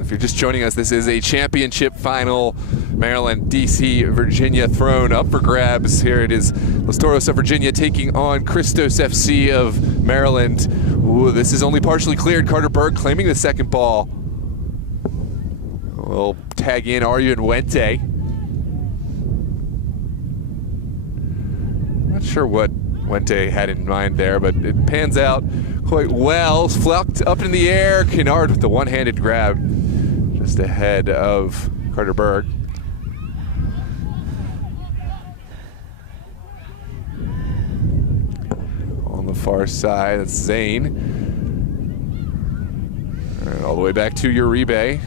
If you're just joining us, this is a championship final. Maryland, D.C., Virginia thrown up for grabs. Here it is, Los Toros of Virginia taking on Christos FC of Maryland. Ooh, this is only partially cleared. Carter Berg claiming the second ball. We'll tag in Aryan Wente. Not sure what Wente had in mind there, but it pans out quite well. Flucked up in the air. Kennard with the one-handed grab just ahead of Carter Berg. On the far side, that's Zane. And all the way back to Uribe.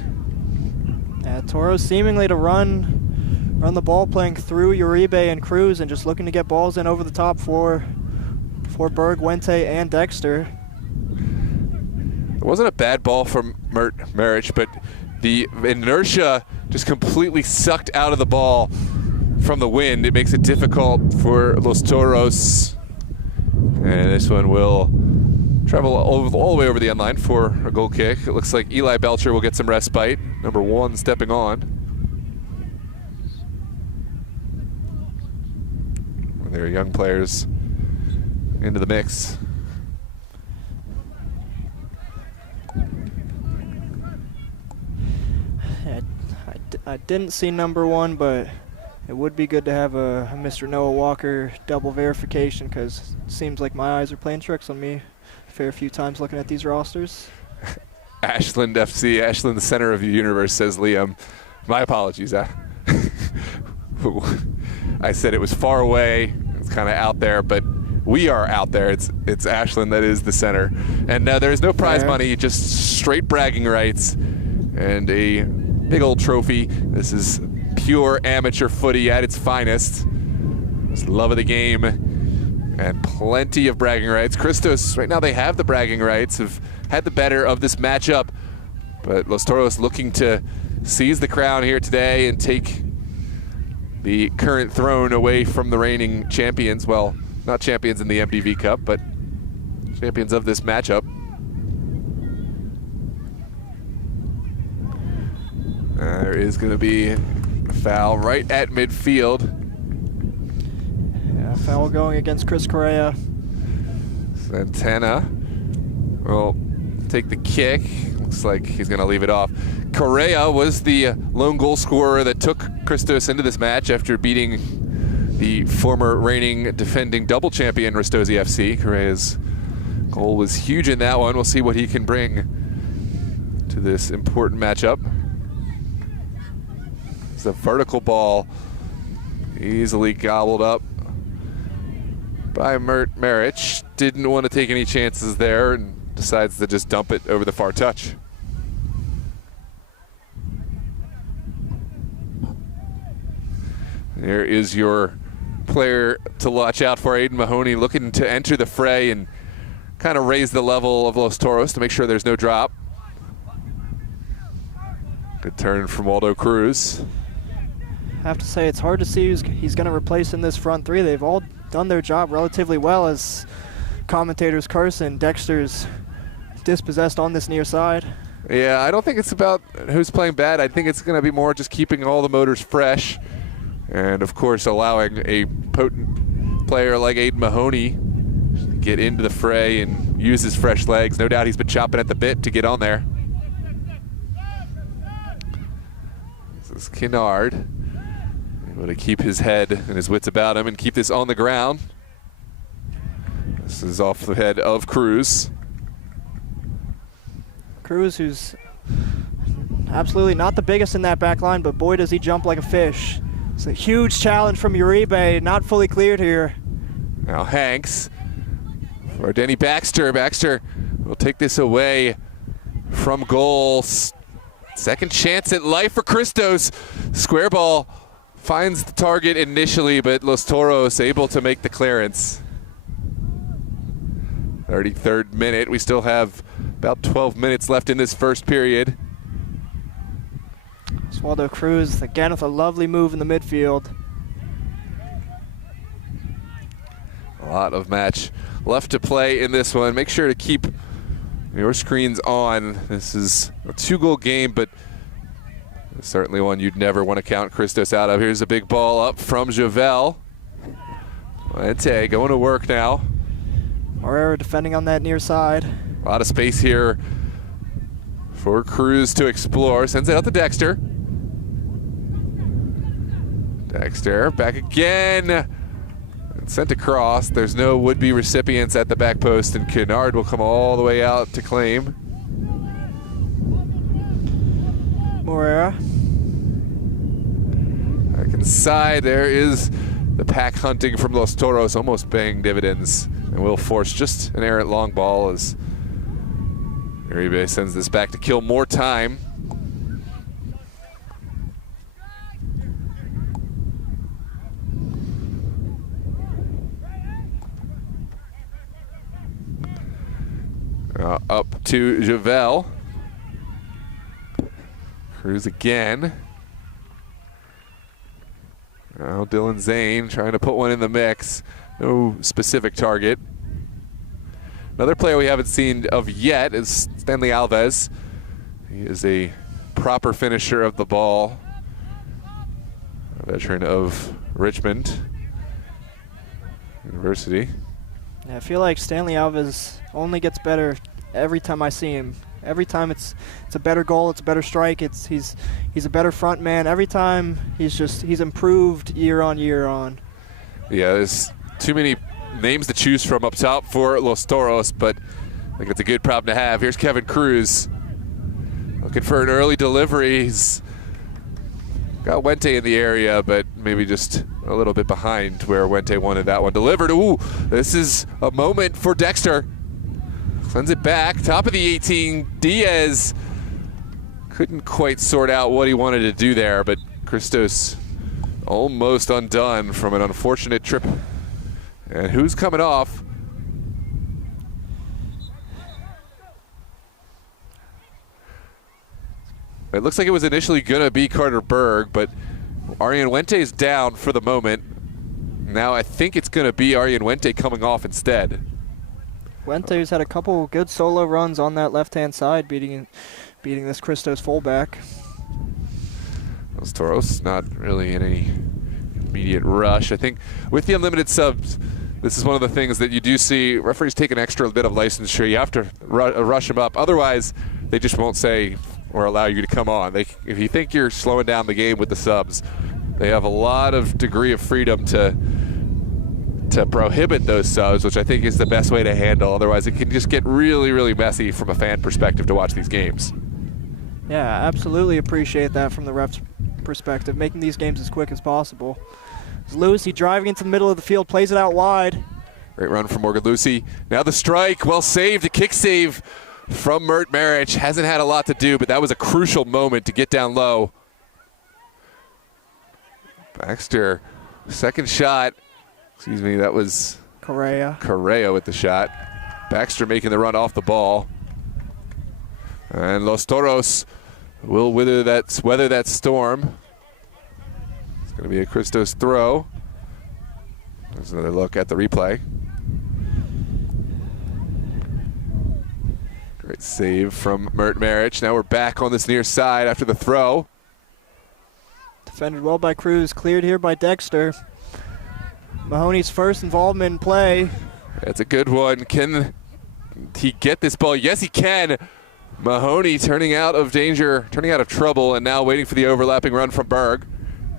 Yeah, Toros seemingly to run the ball, playing through Uribe and Cruz and just looking to get balls in over the top for Berg, Wente, and Dexter. It wasn't a bad ball from Merich, but the inertia just completely sucked out of the ball from the wind. It makes it difficult for Los Toros. And this one will travel all the way over the end line for a goal kick. It looks like Eli Belcher will get some respite. Number 1 stepping on. There are young players into the mix. I didn't see number 1, but it would be good to have a Mr. Noah Walker double verification, because it seems like my eyes are playing tricks on me a fair few times looking at these rosters. Ashland FC, Ashland, the center of the universe, says Liam. My apologies. I said it was far away. It's kind of out there, but we are out there. It's Ashland that is the center. And there's no prize money, just straight bragging rights and a big old trophy. This is pure amateur footy at its finest. Just love of the game and plenty of bragging rights. Christos, right now they have the bragging rights, have had the better of this matchup, but Los Toros looking to seize the crown here today and take the current throne away from the reigning champions. Well, not champions in the MDV Cup, but champions of this matchup. There is going to be a foul right at midfield. Yeah, foul going against Chris Correa. Santana will take the kick. Looks like he's going to leave it off. Correa was the lone goal scorer that took Christos into this match after beating the former reigning defending double champion Rastosi FC. Correa's goal was huge in that one. We'll see what he can bring to this important matchup. It's a vertical ball, easily gobbled up by Maric. Didn't want to take any chances there and decides to just dump it over the far touch. There is your player to watch out for, Aiden Mahoney, looking to enter the fray and kind of raise the level of Los Toros to make sure there's no drop. Good turn from Waldo Cruz. I have to say, it's hard to see who he's going to replace in this front three. They've all done their job relatively well, as commentators Carson, Dexter's dispossessed on this near side. Yeah, I don't think it's about who's playing bad. I think it's going to be more just keeping all the motors fresh. And, of course, allowing a potent player like Aiden Mahoney to get into the fray and use his fresh legs. No doubt he's been chopping at the bit to get on there. This is Kennard, able to keep his head and his wits about him and keep this on the ground. This is off the head of Cruz. Cruz, who's absolutely not the biggest in that back line, but boy does he jump like a fish. It's a huge challenge from Uribe, not fully cleared here. Now Hanks for Denny Baxter. Baxter will take this away from goal. Second chance at life for Christos. Square ball finds the target initially, but Los Toros able to make the clearance. 33rd minute. We still have about 12 minutes left in this first period. Waldo Cruz again with a lovely move in the midfield. A lot of match left to play in this one. Make sure to keep your screens on. This is a 2-goal game, but certainly one you'd never want to count Christos out of. Here's a big ball up from Javel. Lente going to work now. Morera defending on that near side. A lot of space here for Cruz to explore. Sends it out to Dexter. Dexter back again. And sent across. There's no would-be recipients at the back post, and Kennard will come all the way out to claim. Morera. Back inside, there is the pack hunting from Los Toros, almost paying dividends, and will force just an errant long ball as Uribe sends this back to kill more time. Up to Javel. Cruz again. Now Dylan Zane trying to put one in the mix. No specific target. Another player we haven't seen of yet is Stanley Alves. He is a proper finisher of the ball. A veteran of Richmond University. Yeah, I feel like Stanley Alves only gets better every time I see him. Every time it's a better goal, it's a better strike, he's a better front man. Every time he's improved year on year on. Yeah, there's too many names to choose from up top for Los Toros, but I think it's a good problem to have. Here's Kevin Cruz looking for an early delivery. He's Got Wente in the area, but maybe just a little bit behind where Wente wanted that one delivered. Ooh, this is a moment for Dexter. Sends it back, top of the 18. Diaz couldn't quite sort out what he wanted to do there, but Christos almost undone from an unfortunate trip. And who's coming off? It looks like it was initially going to be Carter Berg, but Arian Wente is down for the moment. Now I think it's going to be Arian Wente coming off instead. Wente's had a couple good solo runs on that left-hand side, beating this Christos fullback. Los Toros not really in any immediate rush. I think with the unlimited subs, this is one of the things that you do see referees take an extra bit of licensure. You have to rush them up. Otherwise, they just won't say or allow you to come on. If you think you're slowing down the game with the subs, they have a lot of degree of freedom to prohibit those subs, which I think is the best way to handle. Otherwise, it can just get really, really messy from a fan perspective to watch these games. Yeah, absolutely appreciate that from the ref's perspective, making these games as quick as possible. Lucy driving into the middle of the field, plays it out wide. Great run from Morgan Lucy. Now the strike, well saved, a kick save from Mert Maric. Hasn't had a lot to do, but that was a crucial moment to get down low. Baxter, second shot. Excuse me, that was Correa with the shot. Baxter making the run off the ball. And Los Toros will weather that storm. It's going to be a Christos throw. There's another look at the replay. Great save from Mert Maric. Now we're back on this near side after the throw. Defended well by Cruz, cleared here by Dexter. Mahoney's first involvement in play. That's a good one. Can he get this ball? Yes, he can. Mahoney turning out of danger, turning out of trouble, and now waiting for the overlapping run from Berg.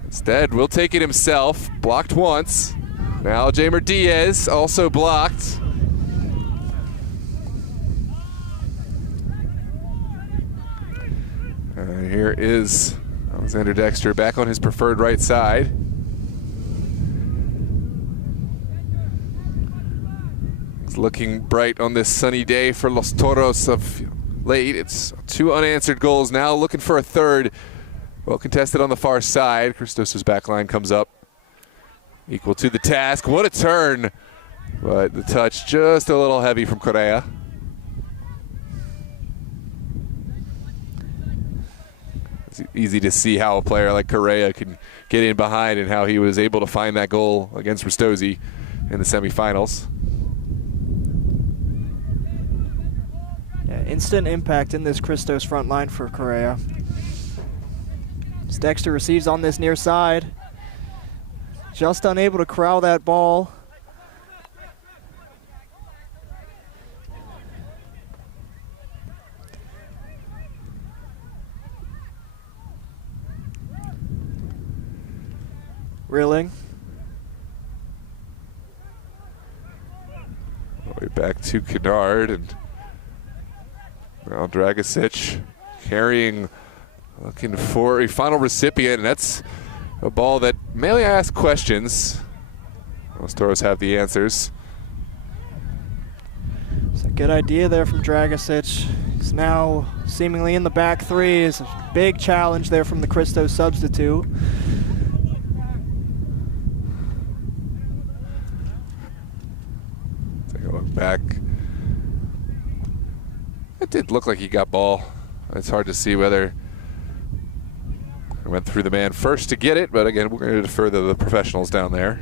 Instead, will take it himself. Blocked once. Now Jamer Diaz also blocked. Here is Alexander Dexter back on his preferred right side. It's looking bright on this sunny day for Los Toros of late. It's 2 unanswered goals now, looking for a third. Well contested on the far side. Christos' back line comes up. Equal to the task. What a turn. But the touch just a little heavy from Correa. It's easy to see how a player like Correa can get in behind and how he was able to find that goal against Ristosi in the semifinals. Yeah, instant impact in this Christos front line for Correa. As Dexter receives on this near side. Just unable to corral that ball. Reeling. Way back to Kennard, and now Dragicic carrying, looking for a final recipient, and that's a ball that may ask questions. Los Toros have the answers. It's a good idea there from Dragicic. He's now seemingly in the back three. It's a big challenge there from the Christos substitute. Take a look back. It did look like he got ball. It's hard to see whether he went through the man first to get it, but again, we're going to defer to the professionals down there.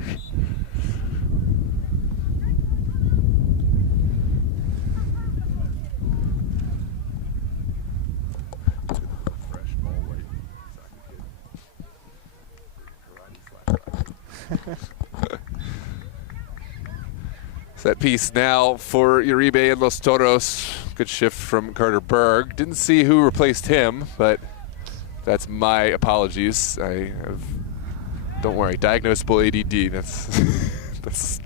Set piece now for Uribe and Los Toros. Good shift from Carter Berg. Didn't see who replaced him, but that's my apologies. Don't worry, diagnosable ADD. That's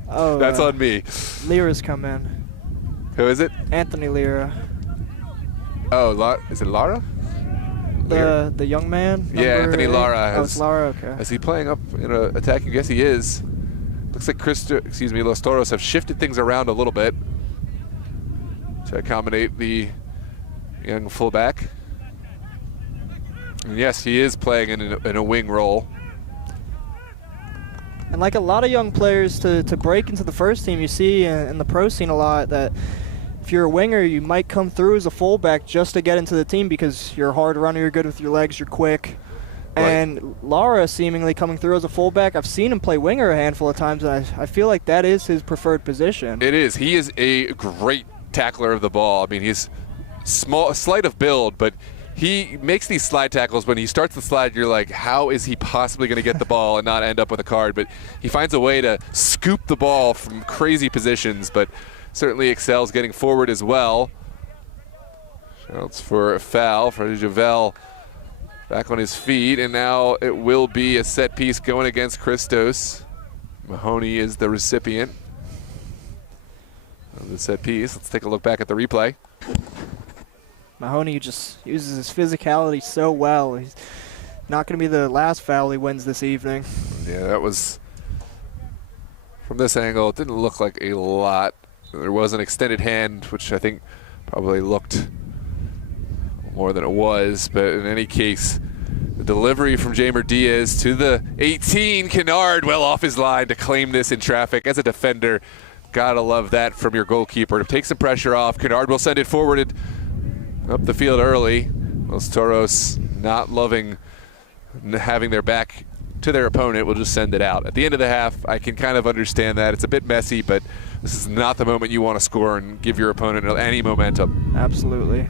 on me. Lira's come in. Who is it? Anthony Lira. Oh, is it Lara? The young man? Yeah, Anthony 8? Lara. Oh, it's Lara, okay. Is he playing up in an attacking? Yes, he is. Looks like Los Toros have shifted things around a little bit to accommodate the young fullback. And yes, he is playing in a wing role. And like a lot of young players to break into the first team, you see in the pro scene a lot that if you're a winger, you might come through as a fullback just to get into the team because you're a hard runner, you're good with your legs, you're quick. Right. And Lara seemingly coming through as a fullback. I've seen him play winger a handful of times, and I feel like that is his preferred position. It is. He is a great tackler of the ball. I mean, he's slight of build, but he makes these slide tackles. When he starts the slide, you're like, how is he possibly going to get the ball and not end up with a card? But he finds a way to scoop the ball from crazy positions, but certainly excels getting forward as well. Shouts for a foul for Javel back on his feet, and now it will be a set piece going against Christos. Mahoney is the recipient of the set piece. Let's take a look back at the replay. Mahoney just uses his physicality so well. He's not going to be the last foul he wins this evening. Yeah, that was, from this angle, it didn't look like a lot. There was an extended hand, which I think probably looked more than it was, but in any case, the delivery from Jamer Diaz to the 18, Kennard well off his line to claim this in traffic. As a defender, gotta love that from your goalkeeper to take some pressure off. Kennard will send it forward up the field early. Los Toros not loving having their back to their opponent, will just send it out. At the end of the half, I can kind of understand that. It's a bit messy, but this is not the moment you want to score and give your opponent any momentum. Absolutely.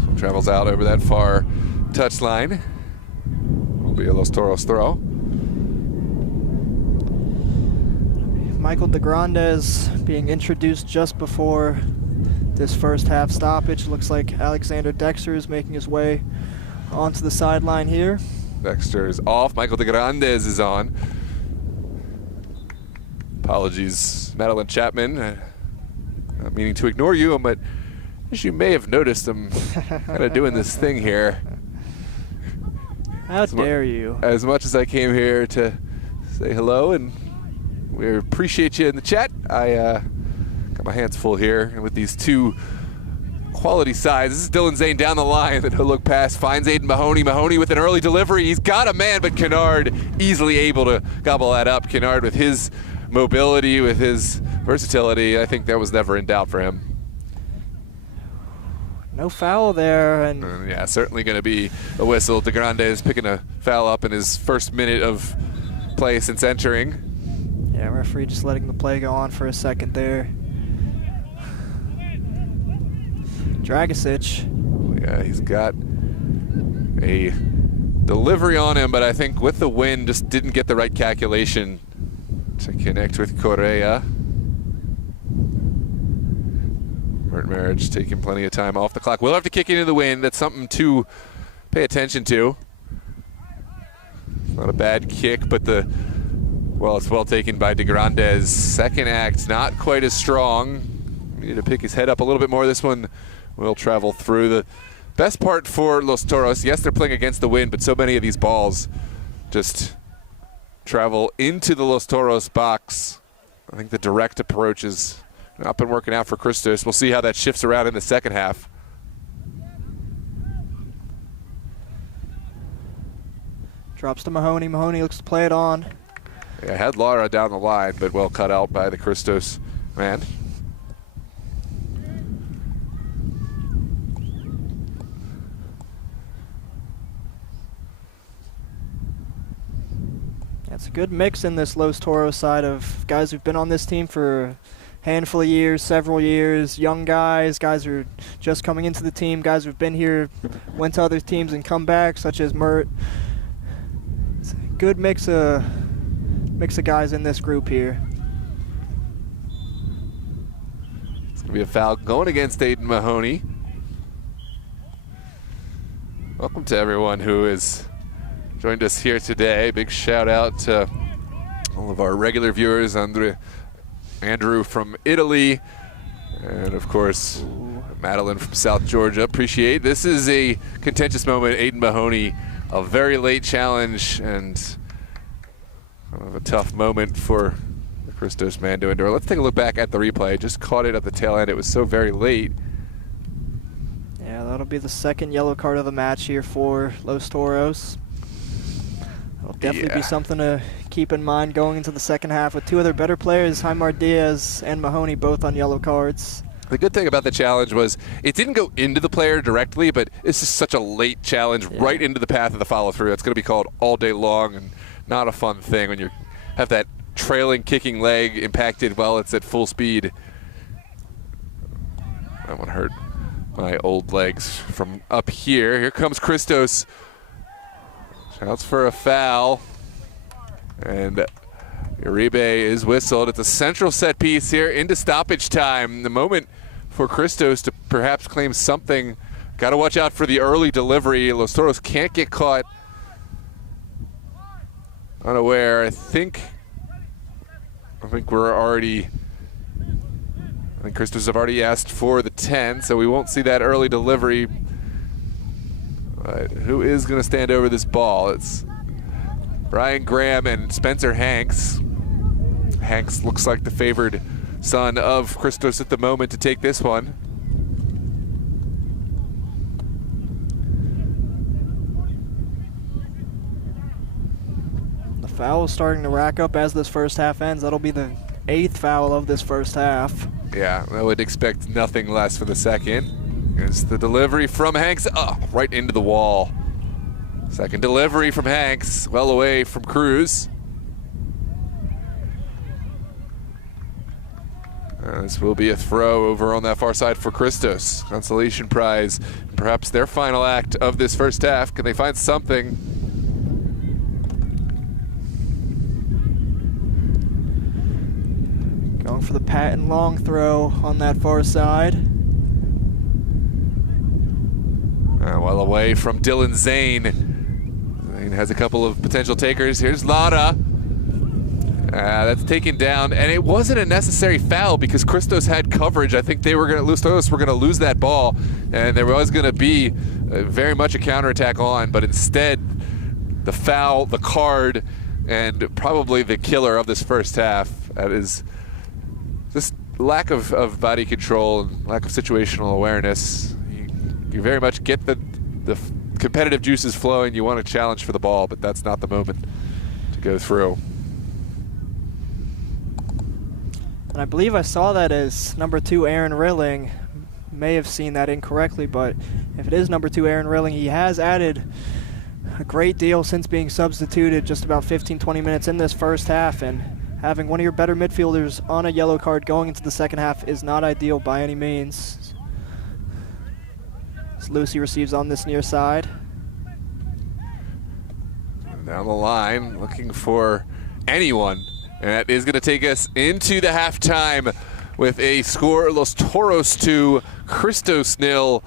So travels out over that far touchline. Will be a Los Toros throw. Michael de Grandes being introduced just before this first half stoppage. Looks like Alexander Dexter is making his way onto the sideline here. Dexter is off. Michael de Grandes is on. Apologies, Madeline Chapman. Not meaning to ignore you, but as you may have noticed, I'm kind of doing this thing here. How dare you? As much as I came here to say hello and we appreciate you in the chat, I got my hands full here with these two quality sides. This is Dylan Zane down the line. The no-look pass finds Aiden Mahoney. Mahoney with an early delivery. He's got a man, but Kennard easily able to gobble that up. Kennard with his mobility, with his versatility, I think that was never in doubt for him. No foul there. And yeah, certainly going to be a whistle. De Grandes picking a foul up in his first minute of play since entering. Yeah, referee just letting the play go on for a second there. Dragicic. Yeah, he's got a delivery on him, but I think with the wind just didn't get the right calculation to connect with Correa. Mert Marriage taking plenty of time off the clock. We'll have to kick into the wind. That's something to pay attention to. Not a bad kick, but it's well taken by de Grandes. Second act, not quite as strong. We need to pick his head up a little bit more. This one will travel through. The best part for Los Toros, yes, they're playing against the wind, but so many of these balls just travel into the Los Toros box. I think the direct approach has not been working out for Christos. We'll see how that shifts around in the second half. Drops to Mahoney. Mahoney looks to play it on. Yeah, had Lara down the line, but well cut out by the Christos man. It's a good mix in this Los Toros side of guys who've been on this team for a handful of years, several years, young guys, guys who are just coming into the team, guys who've been here, went to other teams and come back, such as Mert. It's a good mix of guys in this group here. It's going to be a foul going against Aiden Mahoney. Welcome to everyone who has joined us here today. Big shout out to all of our regular viewers, Andre Andrew from Italy, and of course, Madeline from South Georgia. Appreciate. This is a contentious moment. Aiden Mahoney, a very late challenge, and kind of a tough moment for the Christos man to endure. Let's take a look back at the replay. Just caught it at the tail end. It was so very late. Yeah, that'll be the second yellow card of the match here for Los Toros. It'll definitely be something to keep in mind going into the second half with two other better players, Jaimar Diaz and Mahoney, both on yellow cards. The good thing about the challenge was it didn't go into the player directly, but it's just such a late challenge right into the path of the follow-through. It's going to be called all day long, and not a fun thing when you have that trailing kicking leg impacted while it's at full speed. That one hurt my old legs from up here. Here comes Christos. Shouts for a foul. And Uribe is whistled. It's a central set piece here into stoppage time. The moment for Christos to perhaps claim something. Got to watch out for the early delivery. Los Toros can't get caught unaware. I think we're already. I think Christos have already asked for the 10, so we won't see that early delivery. But who is going to stand over this ball? It's Brian Graham and Spencer Hanks. Hanks looks like the favored son of Christos at the moment to take this one. The foul is starting to rack up as this first half ends. That'll be the 8th foul of this first half. Yeah, I would expect nothing less for the second. Here's the delivery from Hanks, right into the wall. Second delivery from Hanks, well away from Cruz. This will be a throw over on that far side for Christos. Consolation prize, perhaps their final act of this first half. Can they find something? Going for the pat and long throw on that far side. Well away from Dylan Zane. Zane has a couple of potential takers. Here's Lara. That's taken down, and it wasn't a necessary foul because Christos had coverage. I think Los Toros were going to lose that ball, and there was going to be very much a counterattack on, but instead the foul, the card, and probably the killer of this first half. That is just lack of body control and lack of situational awareness. You very much get the competitive juices flowing. You want to challenge for the ball, but that's not the moment to go through. And I believe I saw that as number 2 Aaron Rilling. May have seen that incorrectly, but if it is number 2 Aaron Rilling, he has added a great deal since being substituted just about 15-20 minutes in this first half, and having one of your better midfielders on a yellow card going into the second half is not ideal by any means. As Lucy receives on this near side. Down the line, looking for anyone. And that is going to take us into the halftime with a score: Los Toros 2, Christos 0.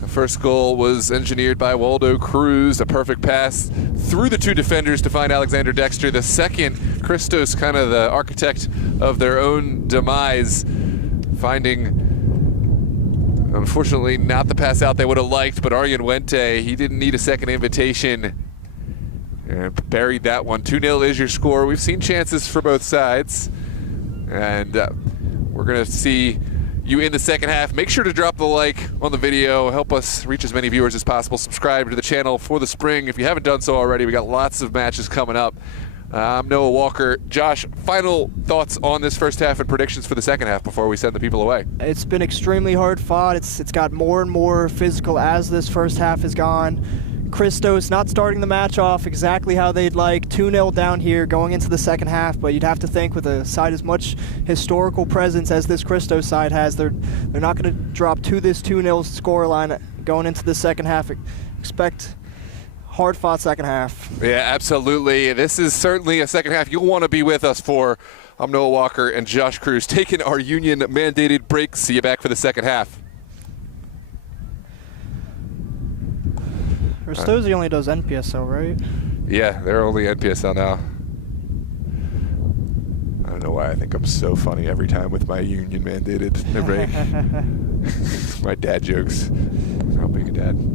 The first goal was engineered by Waldo Cruz, a perfect pass through the 2 defenders to find Alexander Dexter. The second, Christos, kind of the architect of their own demise, finding, unfortunately, not the pass out they would have liked, but Aryan Wente, he didn't need a second invitation. And buried that one. 2-0 is your score. We've seen chances for both sides. And we're going to see you in the second half. Make sure to drop the like on the video. Help us reach as many viewers as possible. Subscribe to the channel for the spring if you haven't done so already. We got lots of matches coming up. I'm Noah Walker. Josh, final thoughts on this first half and predictions for the second half before we send the people away. It's been extremely hard fought. It's got more and more physical as this first half has gone. Christos not starting the match off exactly how they'd like. 2-0 down here going into the second half, but you'd have to think with a side as much historical presence as this Christos side has, they're not going to drop to this 2-0 scoreline going into the second half. Expect hard-fought second half. Yeah, absolutely. This is certainly a second half you'll want to be with us for. I'm Noah Walker and Josh Cruz taking our union-mandated break. See you back for the second half. Rostozzi only does NPSL, right? Yeah, they're only NPSL now. I don't know why I think I'm so funny every time with my union mandated. My dad jokes. How big a dad.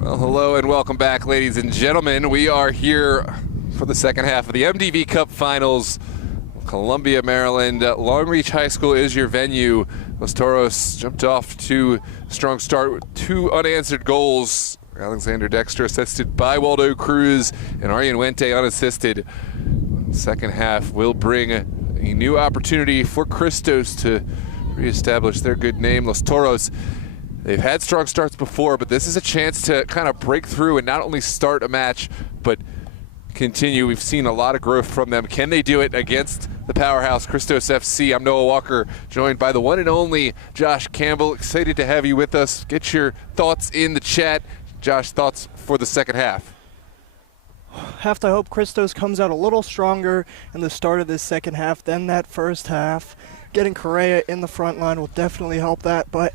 Well, hello and welcome back, ladies and gentlemen. We are here for the second half of the MDV Cup Finals. Columbia, Maryland. Long Reach High School is your venue. Los Toros jumped off to a strong start with 2 unanswered goals. Alexander Dexter assisted by Waldo Cruz and Aryan Wente unassisted. Second half will bring a new opportunity for Christos to reestablish their good name. Los Toros, they've had strong starts before, but this is a chance to kind of break through and not only start a match, but continue. We've seen a lot of growth from them. Can they do it against the powerhouse Christos FC? I'm Noah Walker, joined by the one and only Josh Campbell. Excited to have you with us. Get your thoughts in the chat. Josh, thoughts for the second half? Have to hope Christos comes out a little stronger in the start of this second half than that first half. Getting Correa in the front line will definitely help that, but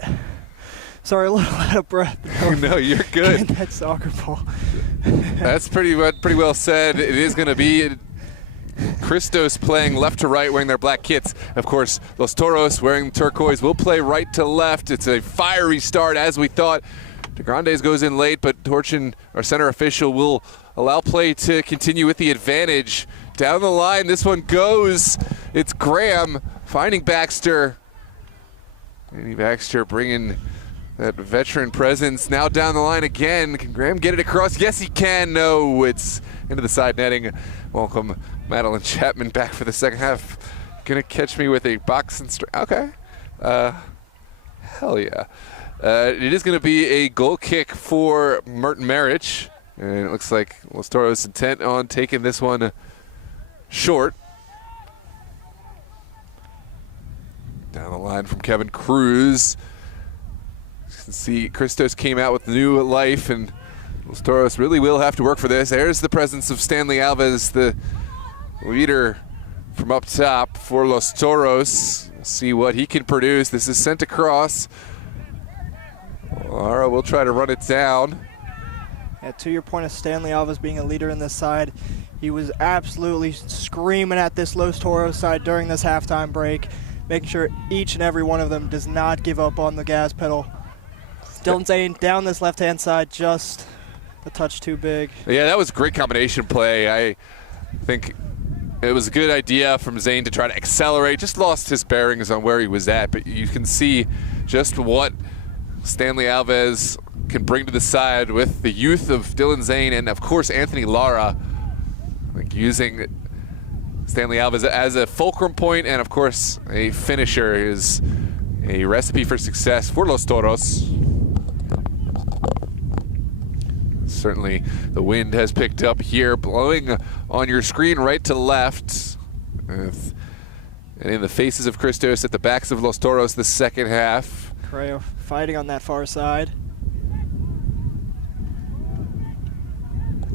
sorry, a little out of breath. No, you're good. Getting that soccer ball. That's pretty well said. It is going to be Christos playing left to right, wearing their black kits. Of course, Los Toros wearing turquoise will play right to left. It's a fiery start, as we thought. De Grandes goes in late, but Torchin, our center official, will allow play to continue with the advantage. Down the line, this one goes. It's Graham finding Baxter. Andy Baxter bringing that veteran presence. Now down the line again. Can Graham get it across? Yes, he can. No, it's into the side netting. Welcome Madeline Chapman back for the second half. Gonna catch me with a box and okay. Hell yeah. It is gonna be a goal kick for Merton Marich. And it looks like Los Toros intent on taking this one short. Down the line from Kevin Cruz. You can see Christos came out with new life, and Los Toros really will have to work for this. There's the presence of Stanley Alves, the leader from up top for Los Toros. We'll see what he can produce. This is sent across. Lara will try to run it down. Yeah, to your point of Stanley Alves being a leader in this side, he was absolutely screaming at this Los Toros side during this halftime break, making sure each and every one of them does not give up on the gas pedal. Dylan Zane down this left-hand side, just a touch too big. Yeah, that was great combination play. I think it was a good idea from Zane to try to accelerate. Just lost his bearings on where he was at, but you can see just what Stanley Alves can bring to the side with the youth of Dylan Zane and, of course, Anthony Lara. Like using Stanley Alves as a fulcrum point and, of course, a finisher is a recipe for success for Los Toros. Certainly the wind has picked up here, blowing on your screen right to left. And in the faces of Christos at the backs of Los Toros the second half. Correa fighting on that far side.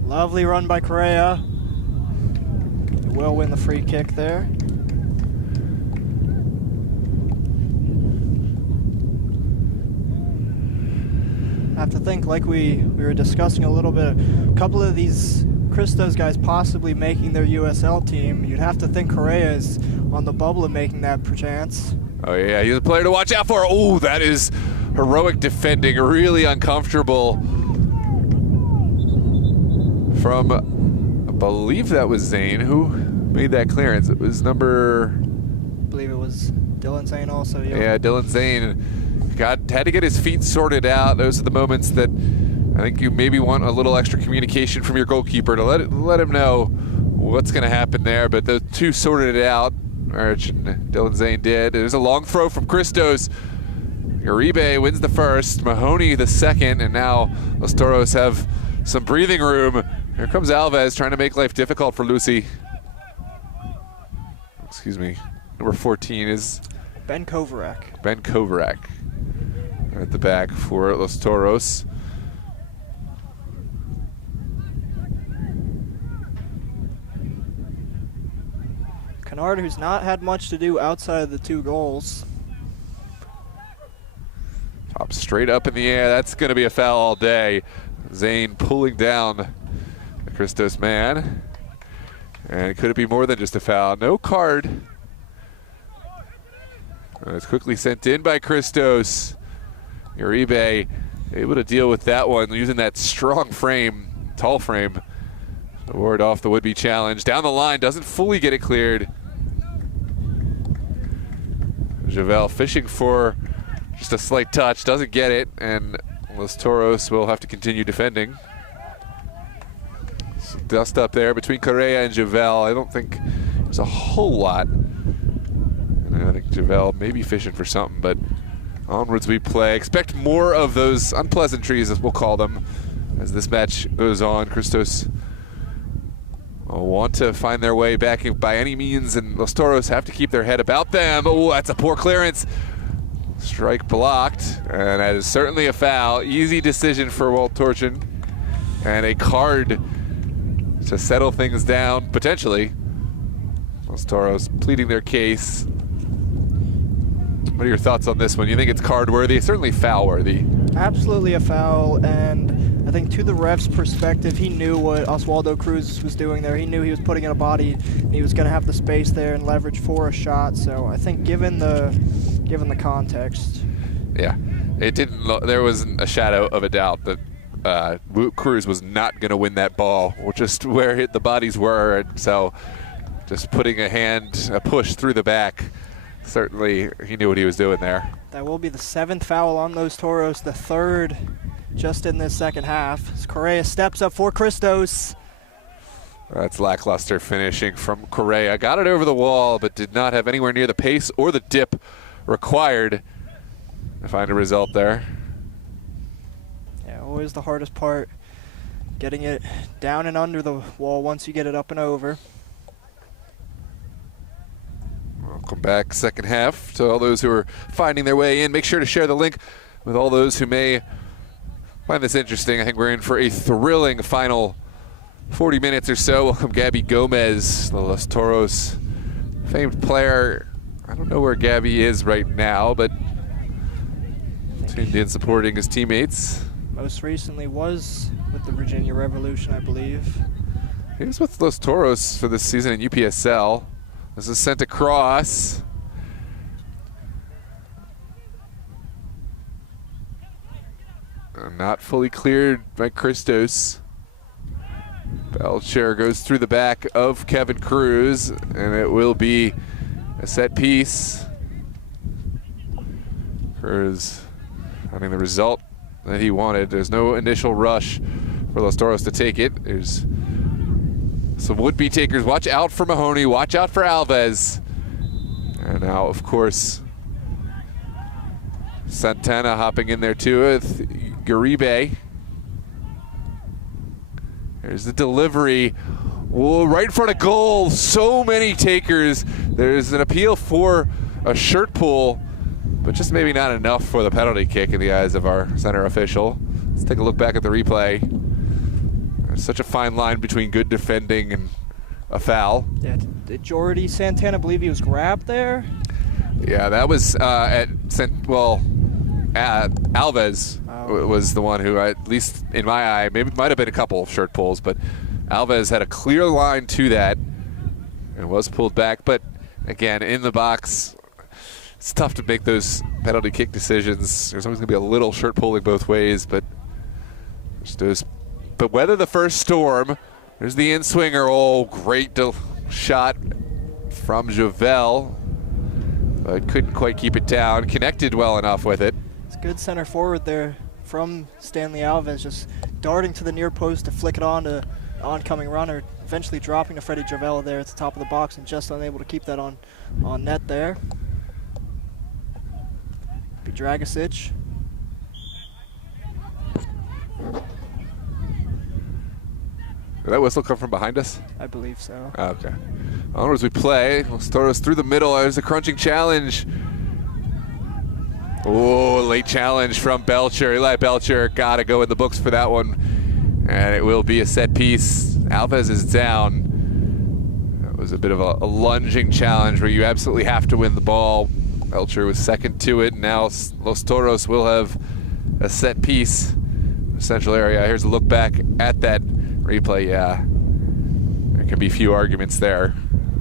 Lovely run by Correa. He will win the free kick there. I have to think, like we were discussing a little bit, a couple of these Christos guys possibly making their USL team. You'd have to think Correa is on the bubble of making that perchance. Oh yeah, he's a player to watch out for. Oh, that is heroic defending, really uncomfortable. From, I believe that was Zane who made that clearance. It was number... I believe it was Dylan Zane also, yeah. Yeah, Dylan Zane had to get his feet sorted out. Those are the moments that I think you maybe want a little extra communication from your goalkeeper to let him know what's going to happen there. But the two sorted it out. Marich and Dylan Zane did. There's a long throw from Christos. Uribe wins the first, Mahoney the second, and now Los Toros have some breathing room. Here comes Alves trying to make life difficult for Lucy. Excuse me. Number 14 is Ben Kovarak. Ben Kovarak at the back for Los Toros. Kennard, who's not had much to do outside of the 2 goals. Top straight up in the air. That's going to be a foul all day. Zane pulling down the Christos man. And could it be more than just a foul? No card. It's quickly sent in by Christos. Uribe able to deal with that one using that strong frame, tall frame, to ward off the would-be challenge. Down the line, doesn't fully get it cleared. Javel fishing for just a slight touch, doesn't get it, and Los Toros will have to continue defending. Some dust up there between Correa and Javel. I don't think there's a whole lot. And I think Javel may be fishing for something, but onwards we play. Expect more of those unpleasantries, as we'll call them, as this match goes on. Christos will want to find their way back by any means, and Los Toros have to keep their head about them. Oh, that's a poor clearance. Strike blocked, and that is certainly a foul. Easy decision for Walt Torchin, and a card to settle things down, potentially. Los Toros pleading their case. What are your thoughts on this one? You think it's card-worthy? Certainly foul-worthy. Absolutely a foul, and I think to the ref's perspective, he knew what Oswaldo Cruz was doing there. He knew he was putting in a body, and he was going to have the space there and leverage for a shot. So I think given the context. Yeah, it didn't. There wasn't a shadow of a doubt that Cruz was not going to win that ball, just where the bodies were. And so just putting a push through the back, certainly he knew what he was doing there. That will be the 7th foul on Los Toros, the 3rd just in this second half. As Correa steps up for Christos. That's lackluster finishing from Correa. Got it over the wall, but did not have anywhere near the pace or the dip required to find a result there. Yeah, always the hardest part, getting it down and under the wall once you get it up and over. Welcome back, second half, to all those who are finding their way in. Make sure to share the link with all those who may find this interesting. I think we're in for a thrilling final 40 minutes or so. Welcome Gabby Gomez, the Los Toros famed player. I don't know where Gabby is right now, but tuned in supporting his teammates. Most recently was with the Virginia Revolution, I believe. He was with Los Toros for this season in UPSL. This is sent across. Not fully cleared by Christos. Belcher goes through the back of Kevin Cruz, and it will be a set piece. Cruz finding the result that he wanted. There's no initial rush for Los Toros to take it. There's some would-be takers. Watch out for Mahoney. Watch out for Alves. And now, of course, Santana hopping in there too with Uribe. There's the delivery. Whoa, right in front of goal. So many takers. There's an appeal for a shirt pull, but just maybe not enough for the penalty kick in the eyes of our center official. Let's take a look back at the replay. There's such a fine line between good defending and a foul. Yeah, did Jordy Santana believe he was grabbed there? Yeah, that was Alves was the one who, at least in my eye, maybe might have been a couple of shirt pulls, but Alves had a clear line to that and was pulled back. But again, in the box, it's tough to make those penalty kick decisions. There's always going to be a little shirt pulling both ways, but weather the first storm. There's the in-swinger. Oh, great shot from Javel, but couldn't quite keep it down. Connected well enough with it. It's good center forward there from Stanley Alves, just darting to the near post to flick it on to oncoming runner, eventually dropping to Freddie Javel there at the top of the box and just unable to keep that on net there. Be Dragicic. Did that whistle come from behind us? I believe so. Okay. Onwards we play. Los Toros through the middle. There's a crunching challenge. Oh, late challenge from Belcher. Eli Belcher got to go in the books for that one. And it will be a set piece. Alves is down. That was a bit of a lunging challenge where you absolutely have to win the ball. Belcher was second to it. Now Los Toros will have a set piece in the central area. Here's a look back at that replay. Yeah, there can be few arguments there.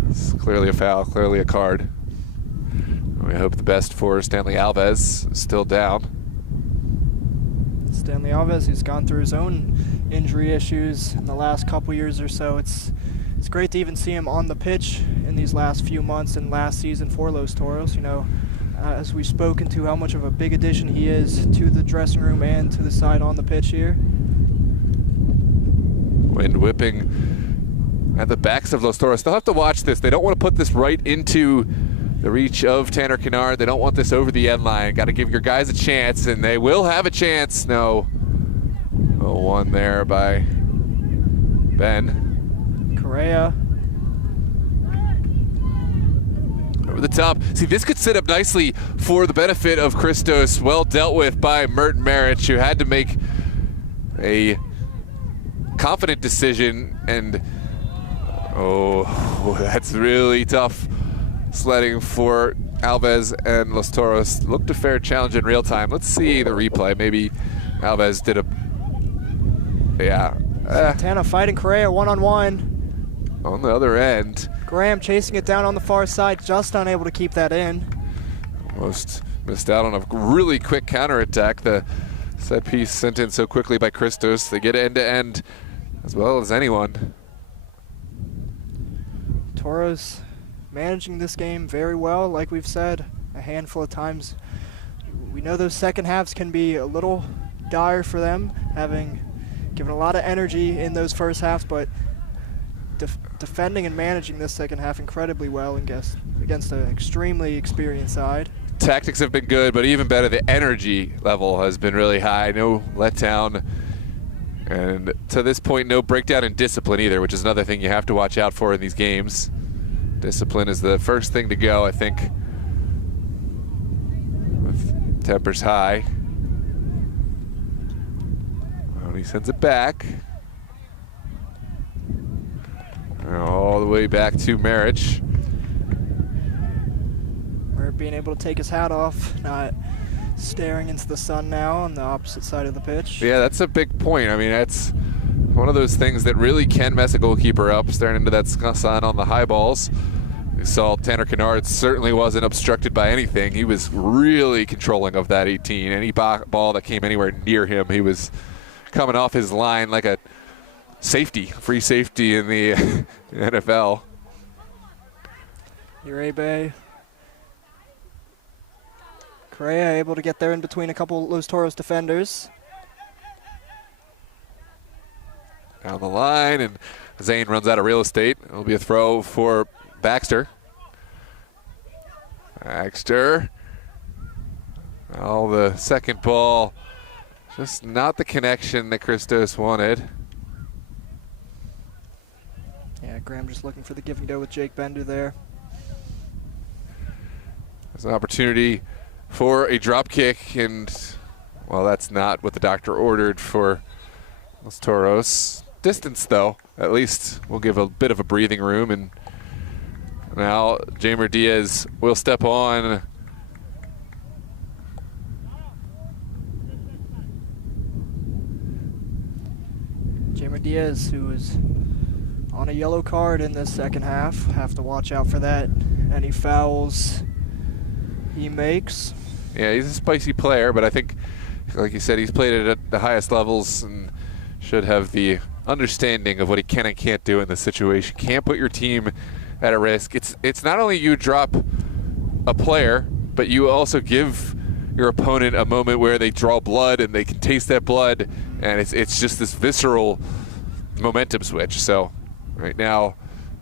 It's clearly a foul, clearly a card. We hope the best for Stanley Alves. Still down. Stanley Alves, who's gone through his own injury issues in the last couple years or so. It's great to even see him on the pitch in these last few months and last season for Los Toros. You know, as we've spoken to how much of a big addition he is to the dressing room and to the side on the pitch here. Wind whipping at the backs of Los Toros. They'll have to watch this. They don't want to put this right into the reach of Tanner Kennard. They don't want this over the end line. Got to give your guys a chance, and they will have a chance. No. 0-1 there by Ben. Correa. Over the top. See, this could set up nicely for the benefit of Christos. Well dealt with by Merton Marich, who had to make a confident decision, and oh, that's really tough sledding for Alves and Los Toros. Looked a fair challenge in real time. Let's see the replay. Maybe Alves did a, yeah. Santana fighting Correa one-on-one. On the other end. Graham chasing it down on the far side, just unable to keep that in. Almost missed out on a really quick counterattack. The set piece sent in so quickly by Christos. They get end-to-end as well as anyone. Toros managing this game very well, like we've said a handful of times. We know those second halves can be a little dire for them, having given a lot of energy in those first halves, but defending and managing this second half incredibly well against an extremely experienced side. Tactics have been good, but even better, the energy level has been really high. No letdown, and to this point, no breakdown in discipline either, which is another thing you have to watch out for in these games. Discipline is the first thing to go, I think, with tempers high. Well, he sends it back. All the way back to Marich. We're being able to take his hat off, not staring into the sun now on the opposite side of the pitch. Yeah, that's a big point. I mean, that's one of those things that really can mess a goalkeeper up, staring into that sun on the high balls. We saw Tanner Kennard certainly wasn't obstructed by anything. He was really controlling of that 18. Any ball that came anywhere near him, he was coming off his line like a safety, free safety in the NFL. Uribe. Correa able to get there in between a couple Los Toros defenders. Down the line, and Zane runs out of real estate. It'll be a throw for Baxter. Baxter. Oh, the second ball, just not the connection that Christos wanted. Yeah, Graham just looking for the give and go with Jake Bender there. There's an opportunity for a drop kick, and well, that's not what the doctor ordered for Los Toros. Distance, though, at least will give a bit of a breathing room, and now Jamer Diaz will step on. Jamer Diaz, who is on a yellow card in this second half. Have to watch out for that. Any fouls he makes. Yeah, he's a spicy player, but I think, like you said, he's played it at the highest levels and should have the understanding of what he can and can't do in this situation. Can't put your team at a risk. It's not only you drop a player, but you also give your opponent a moment where they draw blood and they can taste that blood, and it's just this visceral momentum switch. So right now,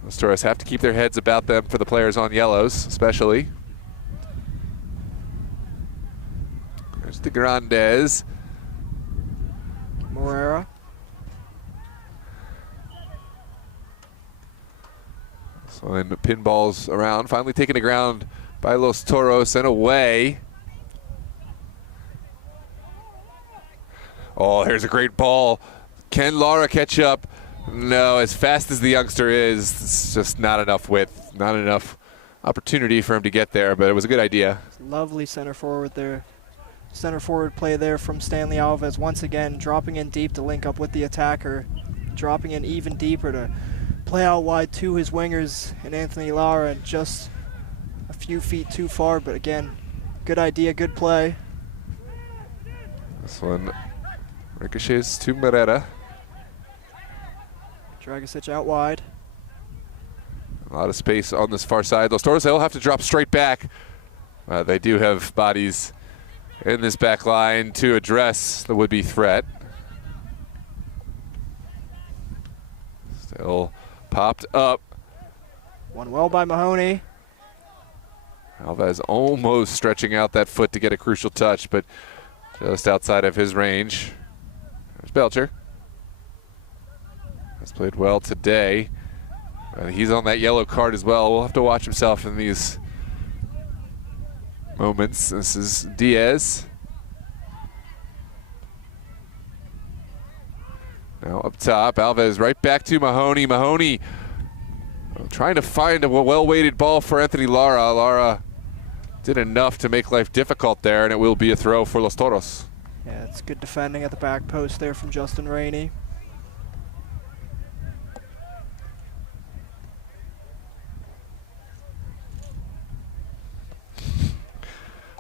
Los Toros have to keep their heads about them for the players on yellows, especially. There's the Grandes. Moreira. So then pinballs around, finally taken to ground by Los Toros and away. Oh, here's a great ball. Can Lara catch up? No, as fast as the youngster is, it's just not enough width, not enough opportunity for him to get there, but it was a good idea. Lovely center forward there. Center forward play there from Stanley Alves, once again dropping in deep to link up with the attacker, dropping in even deeper to play out wide to his wingers and Anthony Lara, and just a few feet too far, but again, good idea, good play. This one Ricochets to Morera. Dragicic out wide. A lot of space on this far side. Los Toros, they'll have to drop straight back. They do have bodies in this back line to address the would-be threat. Still popped up. One well by Mahoney. Alves almost stretching out that foot to get a crucial touch, but just outside of his range. There's Belcher. Has played well today. He's on that yellow card as well. We'll have to watch himself in these moments. This is Diaz. Now up top, Alves right back to Mahoney. Mahoney trying to find a well-weighted ball for Anthony Lara. Lara did enough to make life difficult there, and it will be a throw for Los Toros. Yeah, it's good defending at the back post there from Justin Rainey.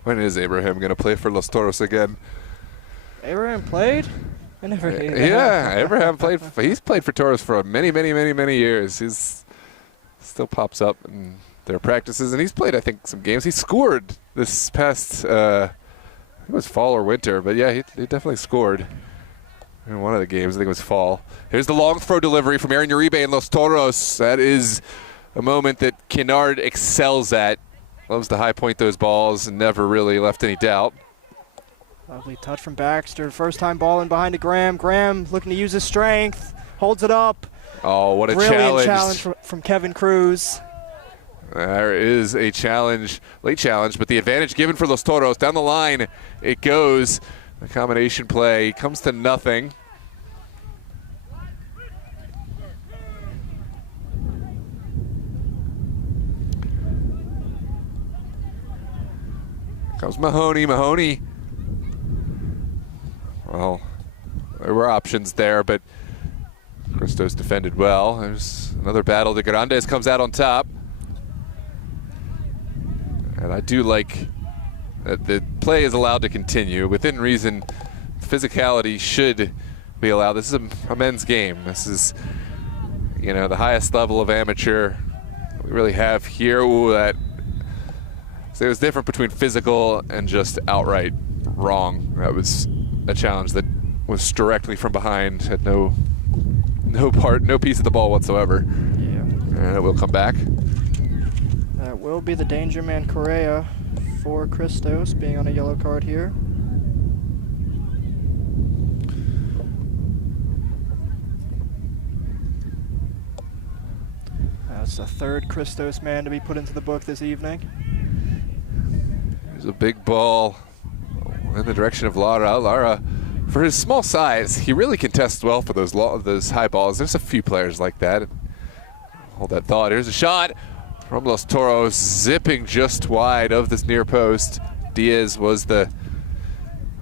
When is Abraham going to play for Los Toros again? Abraham played? I never knew that. Yeah, Abraham played. He's played for Toros for many years. He's still pops up in their practices, and he's played, I think, some games. He scored this past, it was fall or winter, but yeah, he definitely scored in one of the games. I think it was fall. Here's the long throw delivery from Aaron Uribe and Los Toros. That is a moment that Kennard excels at. Loves to high point those balls and never really left any doubt. Lovely touch from Baxter. First time ball in behind to Graham. Graham looking to use his strength. Holds it up. Oh, what a Brilliant challenge. from Kevin Cruz. There is a challenge, late challenge, but the advantage given for Los Toros. Down the line it goes. The combination play comes to nothing. Comes Mahoney. Mahoney. Well, there were options there, but Christos defended well. There's another battle. De Grandes comes out on top. And I do like that the play is allowed to continue. Within reason, physicality should be allowed. This is a men's game. This is, you know, the highest level of amateur we really have here. Ooh, that. So it was different between physical and just outright wrong. That was a challenge that was directly from behind, had no piece of the ball whatsoever. Yeah. And it will come back. That will be the danger man Correa for Christos being on a yellow card here. That's the third Christos man to be put into the book this evening. There's a big ball in the direction of Lara. Lara, for his small size, he really contests well for those high balls. There's a few players like that. Hold that thought. Here's a shot from Los Toros, zipping just wide of this near post. Diaz was the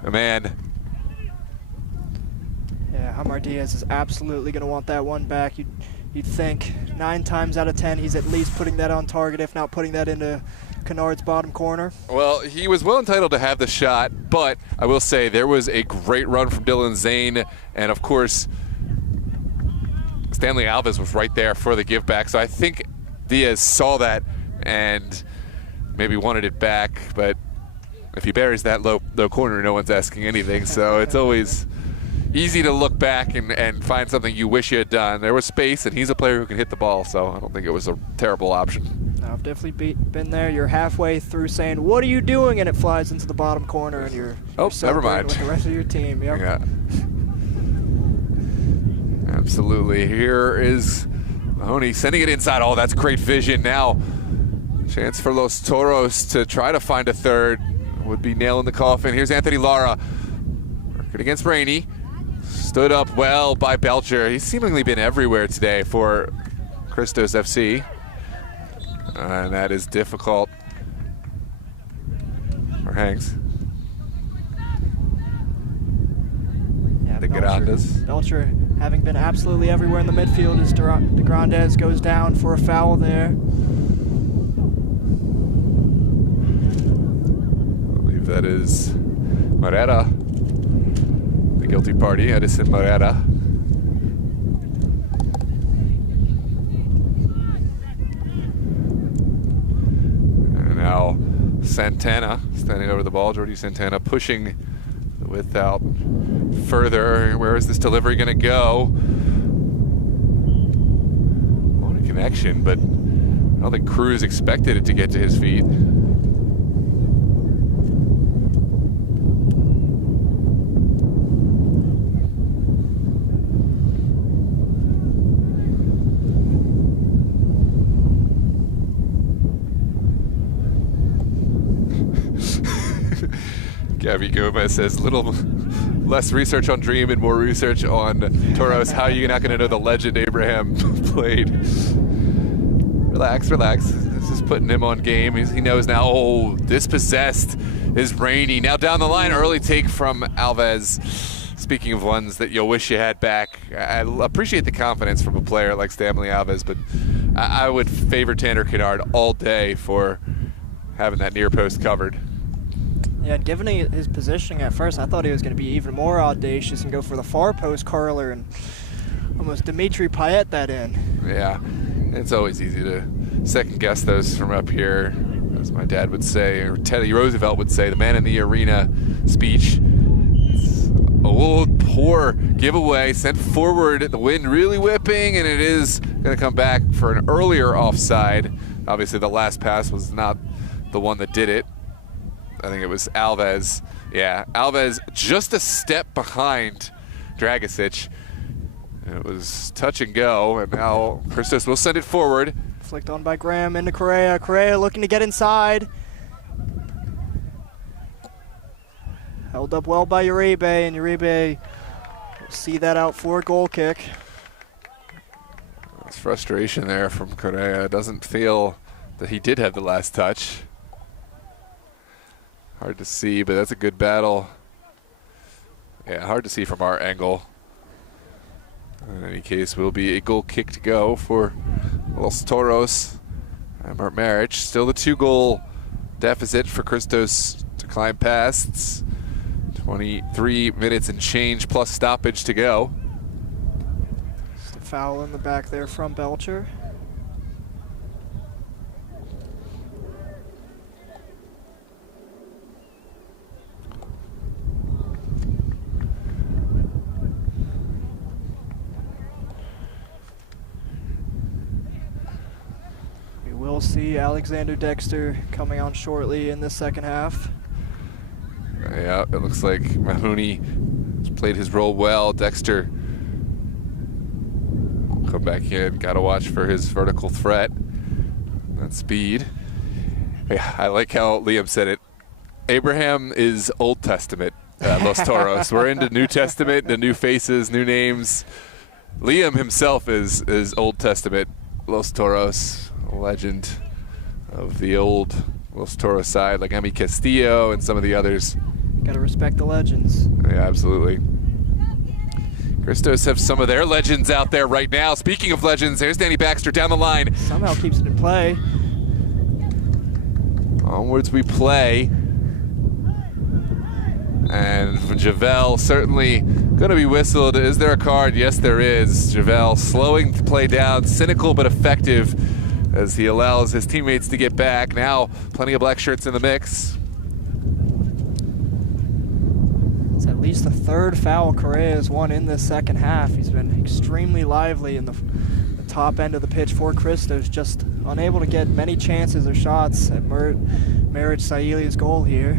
man. Yeah, Hamar Diaz is absolutely going to want that one back. You'd think 9 times out of 10 he's at least putting that on target, if not putting that into Kennard's bottom corner. Well, he was well entitled to have the shot, but I will say there was a great run from Dylan Zane, and of course Stanley Alves was right there for the give back. So I think Diaz saw that and maybe wanted it back, but if he buries that low corner, no one's asking anything. So it's always easy to look back and find something you wish you had done. There was space, and he's a player who can hit the ball, so I don't think it was a terrible option. I've definitely been there. You're halfway through saying, "What are you doing?" and it flies into the bottom corner, and you're never mind. with the rest of your team. Yep. Yeah. Absolutely. Here is Mahoney sending it inside. Oh, that's great vision. Now, chance for Los Toros to try to find a third. Would be nail in the coffin. Here's Anthony Lara. Working against Rainey. Stood up well by Belcher. He's seemingly been everywhere today for Christos FC. And that is difficult for Hanks. Yeah, De Grandes. Belcher having been absolutely everywhere in the midfield as De Grandes goes down for a foul there. I believe that is Morera. the guilty party, Edison Morera. And now Santana standing over the ball. Jordi Santana pushing without further. Where is this delivery going to go? What a connection, but I don't think Cruz expected it to get to his feet. Gabby Gomez says, little less research on Dream and more research on Toros. How are you not going to know the legend Abraham played? Relax, relax. This is putting him on game. He knows now, oh, Dispossessed is Rainey. Now down the line, early take from Alves. Speaking of ones that you'll wish you had back, I appreciate the confidence from a player like Stanley Alves, but I would favor Tanner Kennard all day for having that near post covered. Yeah, given his positioning at first, I thought he was going to be even more audacious and go for the far post curler and almost Dimitri Payet that in. Yeah, it's always easy to second guess those from up here, as my dad would say, or Teddy Roosevelt would say, the man in the arena speech. It's a poor giveaway, sent forward, the wind really whipping, and it is going to come back for an earlier offside. Obviously the last pass was not the one that did it. I think it was Alves. Yeah, Alves just a step behind Dragicic. It was touch and go, and now Christos will send it forward. Flicked on by Graham into Correa. Correa looking to get inside. Held up well by Uribe, and Uribe will see that out for a goal kick. There's frustration there from Correa. Doesn't feel that he did have the last touch. Hard to see, but that's a good battle. Yeah, hard to see from our angle. In any case, will be a goal kick to go for Los Toros. And Mert Maric, still the 2-goal deficit for Christos to climb past. 23 minutes and change plus stoppage to go. Just a foul in the back there from Belcher. We'll see Alexander Dexter coming on shortly in the second half. Yeah, it looks like Mahoney has played his role well. Dexter will come back in. Got to watch for his vertical threat. That speed. Yeah, I like how Liam said it. Abraham is Old Testament at Los Toros. We're into New Testament, the new faces, new names. Liam himself is Old Testament Los Toros. Legend of the old Los Toros side, like Emi Castillo and some of the others. Gotta respect the legends. Yeah, absolutely. Christos have some of their legends out there right now. Speaking of legends, there's Danny Baxter down the line. Somehow keeps it in play. Onwards we play. And Javel certainly going to be whistled. Is there a card? Yes, there is. Javel slowing the play down, cynical but effective, as he allows his teammates to get back. Now, plenty of black shirts in the mix. It's at least the third foul Correa has won in this second half. He's been extremely lively in the top end of the pitch for Christos, just unable to get many chances or shots at Maric Sailia's goal here.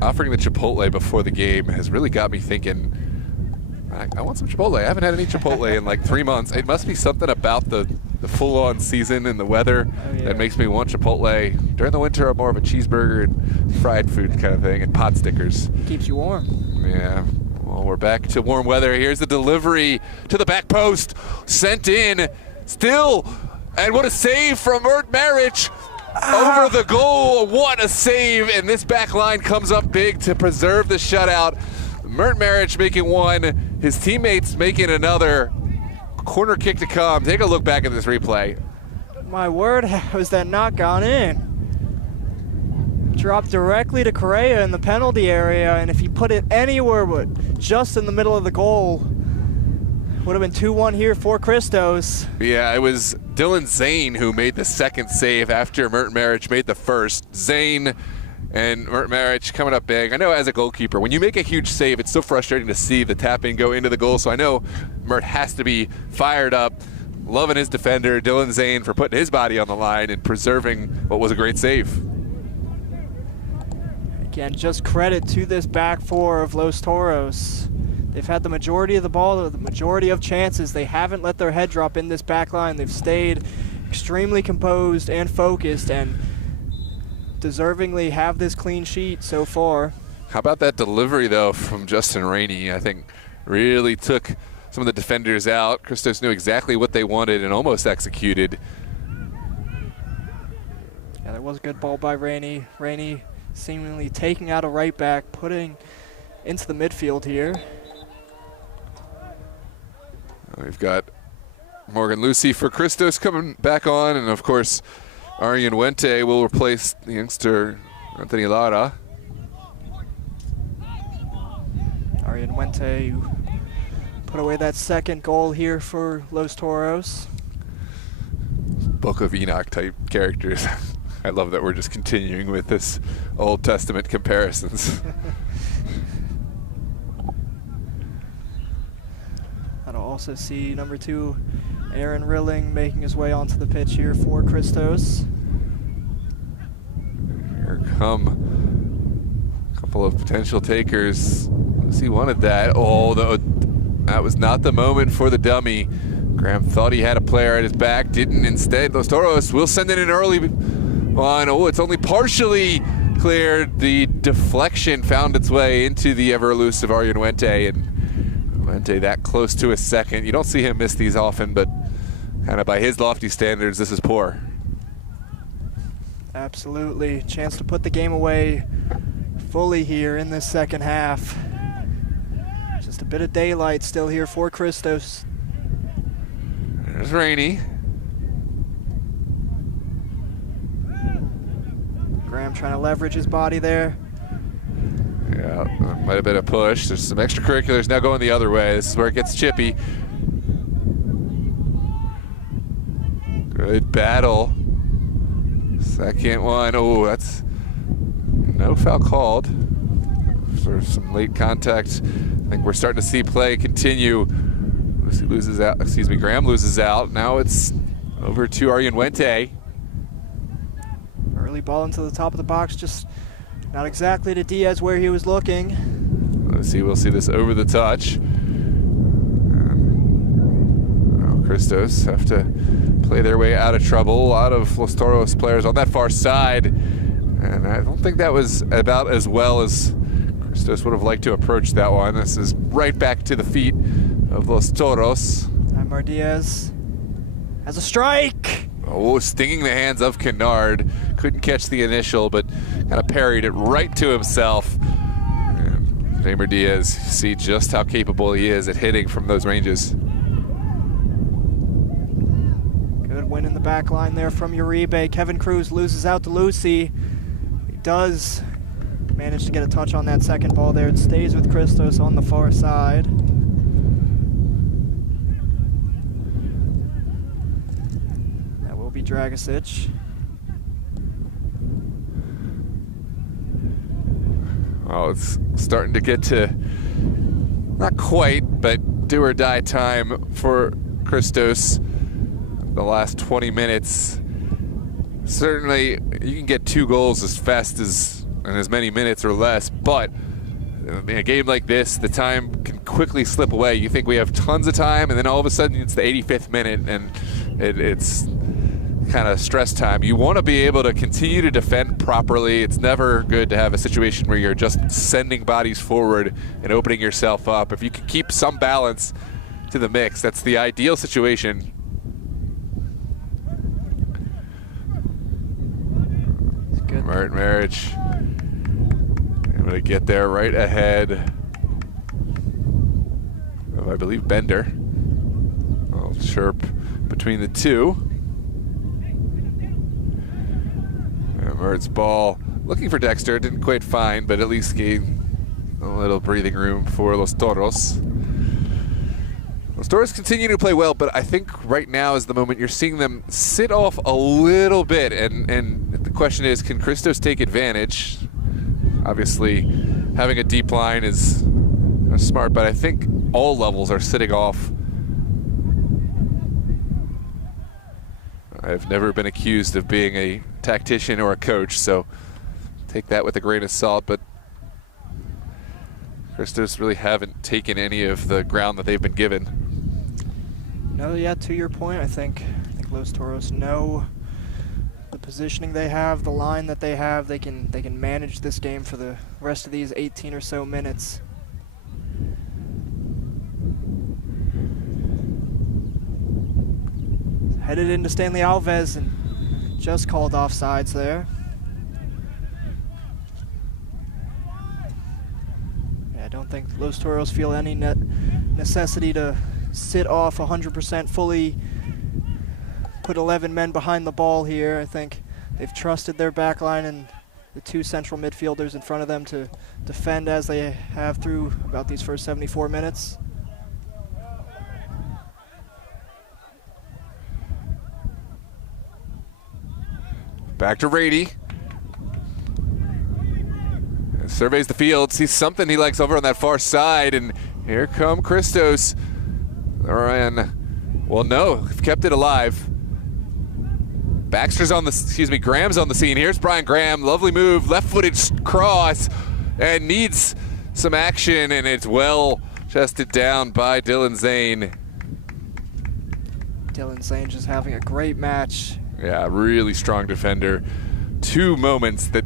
Offering the Chipotle before the game has really got me thinking, I want some Chipotle. I haven't had any Chipotle in like 3 months. It must be something about the full-on season and the weather that makes me want Chipotle. During the winter, I'm more of a cheeseburger and fried food kind of thing, and pot stickers. Keeps you warm. Yeah. Well, we're back to warm weather. Here's the delivery to the back post. Sent in. Still. And what a save from Mert Maric. Over the goal, what a save, and this back line comes up big to preserve the shutout. Mert Maric making one, his teammates making another. Corner kick to come. Take a look back at this replay. my word, how has that not gone in? Dropped directly to Correa in the penalty area, and if he put it anywhere but just in the middle of the goal, would have been 2-1 here for Christos. Yeah, it was Dylan Zane who made the second save after Mert Maric made the first. Zane and Mert Maric coming up big. I know as a goalkeeper, when you make a huge save, it's so frustrating to see the tap-in go into the goal, so I know Mert has to be fired up, loving his defender, Dylan Zane, for putting his body on the line and preserving what was a great save. Again, just credit to this back four of Los Toros. They've had the majority of the ball, the majority of chances. They haven't let their head drop in this back line. They've stayed extremely composed and focused, and deservingly have this clean sheet so far. How about that delivery, though, from Justin Rainey? I think really took some of the defenders out. Christos knew exactly what they wanted and almost executed. Yeah, that was a good ball by Rainey. Rainey seemingly taking out a right back, putting into the midfield here. We've got Morgan Lucy for Christos coming back on, and of course Arjen Wente will replace the youngster Anthony Lara. Arjen Wente, who put away that second goal here for Los Toros. Book of Enoch type characters. I love that we're just continuing with this Old Testament comparisons. I'll also see number 2, Aaron Rilling, making his way onto the pitch here for Christos. Here come a couple of potential takers. Lucy wanted that. Oh, that was not the moment for the dummy. Graham thought he had a player at his back, didn't. Instead, Los Toros will send it in early on. Oh, it's only partially cleared. The deflection found its way into the ever-elusive Arjen Wente, and Wente that close to a second. You don't see him miss these often, but kind of by his lofty standards, this is poor. Absolutely. Chance to put the game away fully here in this second half. Just a bit of daylight still here for Christos. There's Rainey. Graham trying to leverage his body there. Yeah, might have been a push. There's some extracurriculars now going the other way. This is where it gets chippy. Good battle. Second one. Oh, that's no foul called. Sort of some late contact. I think we're starting to see play continue. Lucy loses out. Excuse me, Graham loses out. Now it's over to Arjen Wente. Early ball into the top of the box, just not exactly to Diaz where he was looking. Let's see, we'll see this over the touch. Christos have to play their way out of trouble. A lot of Los Toros players on that far side, and I don't think that was about as well as Christos would have liked to approach that one. This is right back to the feet of Los Toros. Aymar Diaz has a strike! Oh, stinging the hands of Kennard. Couldn't catch the initial, but kind of parried it right to himself. And Aymar Diaz, see just how capable he is at hitting from those ranges. Good win in the back line there from Uribe. Kevin Cruz loses out to Lucy. He does manage to get a touch on that second ball there. It stays with Christos on the far side. That will be Dragicic. Well, it's starting to get to, not quite, but do or die time for Christos. The last 20 minutes. Certainly, you can get 2 goals as fast as in as many minutes or less, but in a game like this, the time can quickly slip away. You think we have tons of time, and then all of a sudden it's the 85th minute, and it's kind of stress time. You want to be able to continue to defend properly. It's never good to have a situation where you're just sending bodies forward and opening yourself up. If you can keep some balance to the mix, that's the ideal situation. Mert Maric able to get there right ahead of, I believe, Bender. I'll chirp between the two. Mertz ball looking for Dexter, didn't quite find, but at least gave a little breathing room for Los Toros. Los Toros continue to play well, but I think right now is the moment you're seeing them sit off a little bit, and the question is, can Christos take advantage? Obviously, having a deep line is smart, but I think all levels are sitting off. I've never been accused of being a tactician or a coach, so take that with a grain of salt, but Christos really haven't taken any of the ground that they've been given. No, yeah, to your point, I think Los Toros know the positioning they have, the line that they have. They can manage this game for the rest of these 18 or so minutes. Headed into Stanley Alves and just called offsides there. Yeah, I don't think Los Toros feel any necessity to sit off 100% fully, put 11 men behind the ball here. I think they've trusted their back line and the two central midfielders in front of them to defend as they have through about these first 74 minutes. Back to Rady. Surveys the field, sees something he likes over on that far side, and here come Christos. Well, no, kept it alive. Baxter's on the, Graham's on the scene. Here's Brian Graham, lovely move, left-footed cross, and needs some action, and it's well chested down by Dylan Zane. Dylan Zane just having a great match. Yeah, really strong defender. Two moments that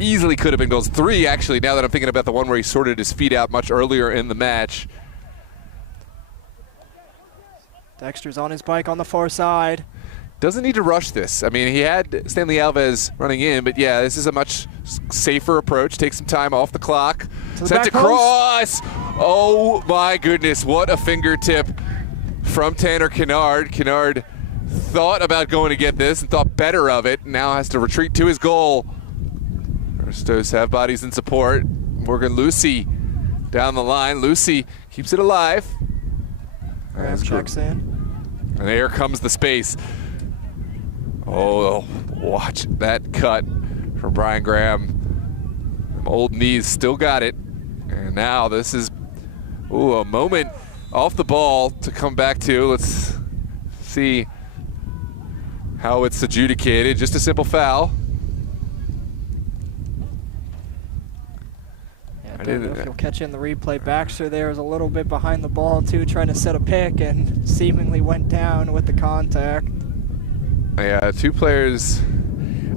easily could have been goals. Three, actually, now that I'm thinking about the one where he sorted his feet out much earlier in the match. Dexter's on his bike on the far side. Doesn't need to rush this. I mean, he had Stanley Alves running in, but yeah, this is a much safer approach. Take some time off the clock. Sent across. Oh my goodness, what a fingertip from Tanner Kennard. Kennard thought about going to get this and thought better of it. Now has to retreat to his goal. Christos have bodies in support. Morgan Lucy down the line. Lucy keeps it alive. Graham checks in. And there comes the space. Oh, watch that cut from Brian Graham. Old knees still got it. And now this is a moment off the ball to come back to. Let's see how it's adjudicated. Just a simple foul. I don't know if you'll catch in the replay. Baxter there was a little bit behind the ball too, trying to set a pick, and seemingly went down with the contact. Yeah, two players.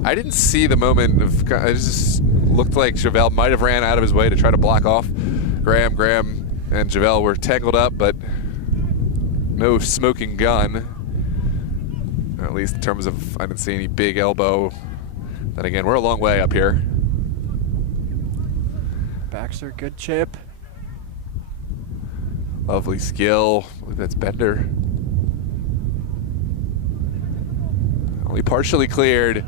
I didn't see the moment of. It just looked like Javel might have ran out of his way to try to block off Graham. Graham and Javel were tangled up, but no smoking gun. At least in terms of, I didn't see any big elbow. Then again, we're a long way up here. Baxter, good chip. Lovely skill. I believe that's Bender. Only partially cleared.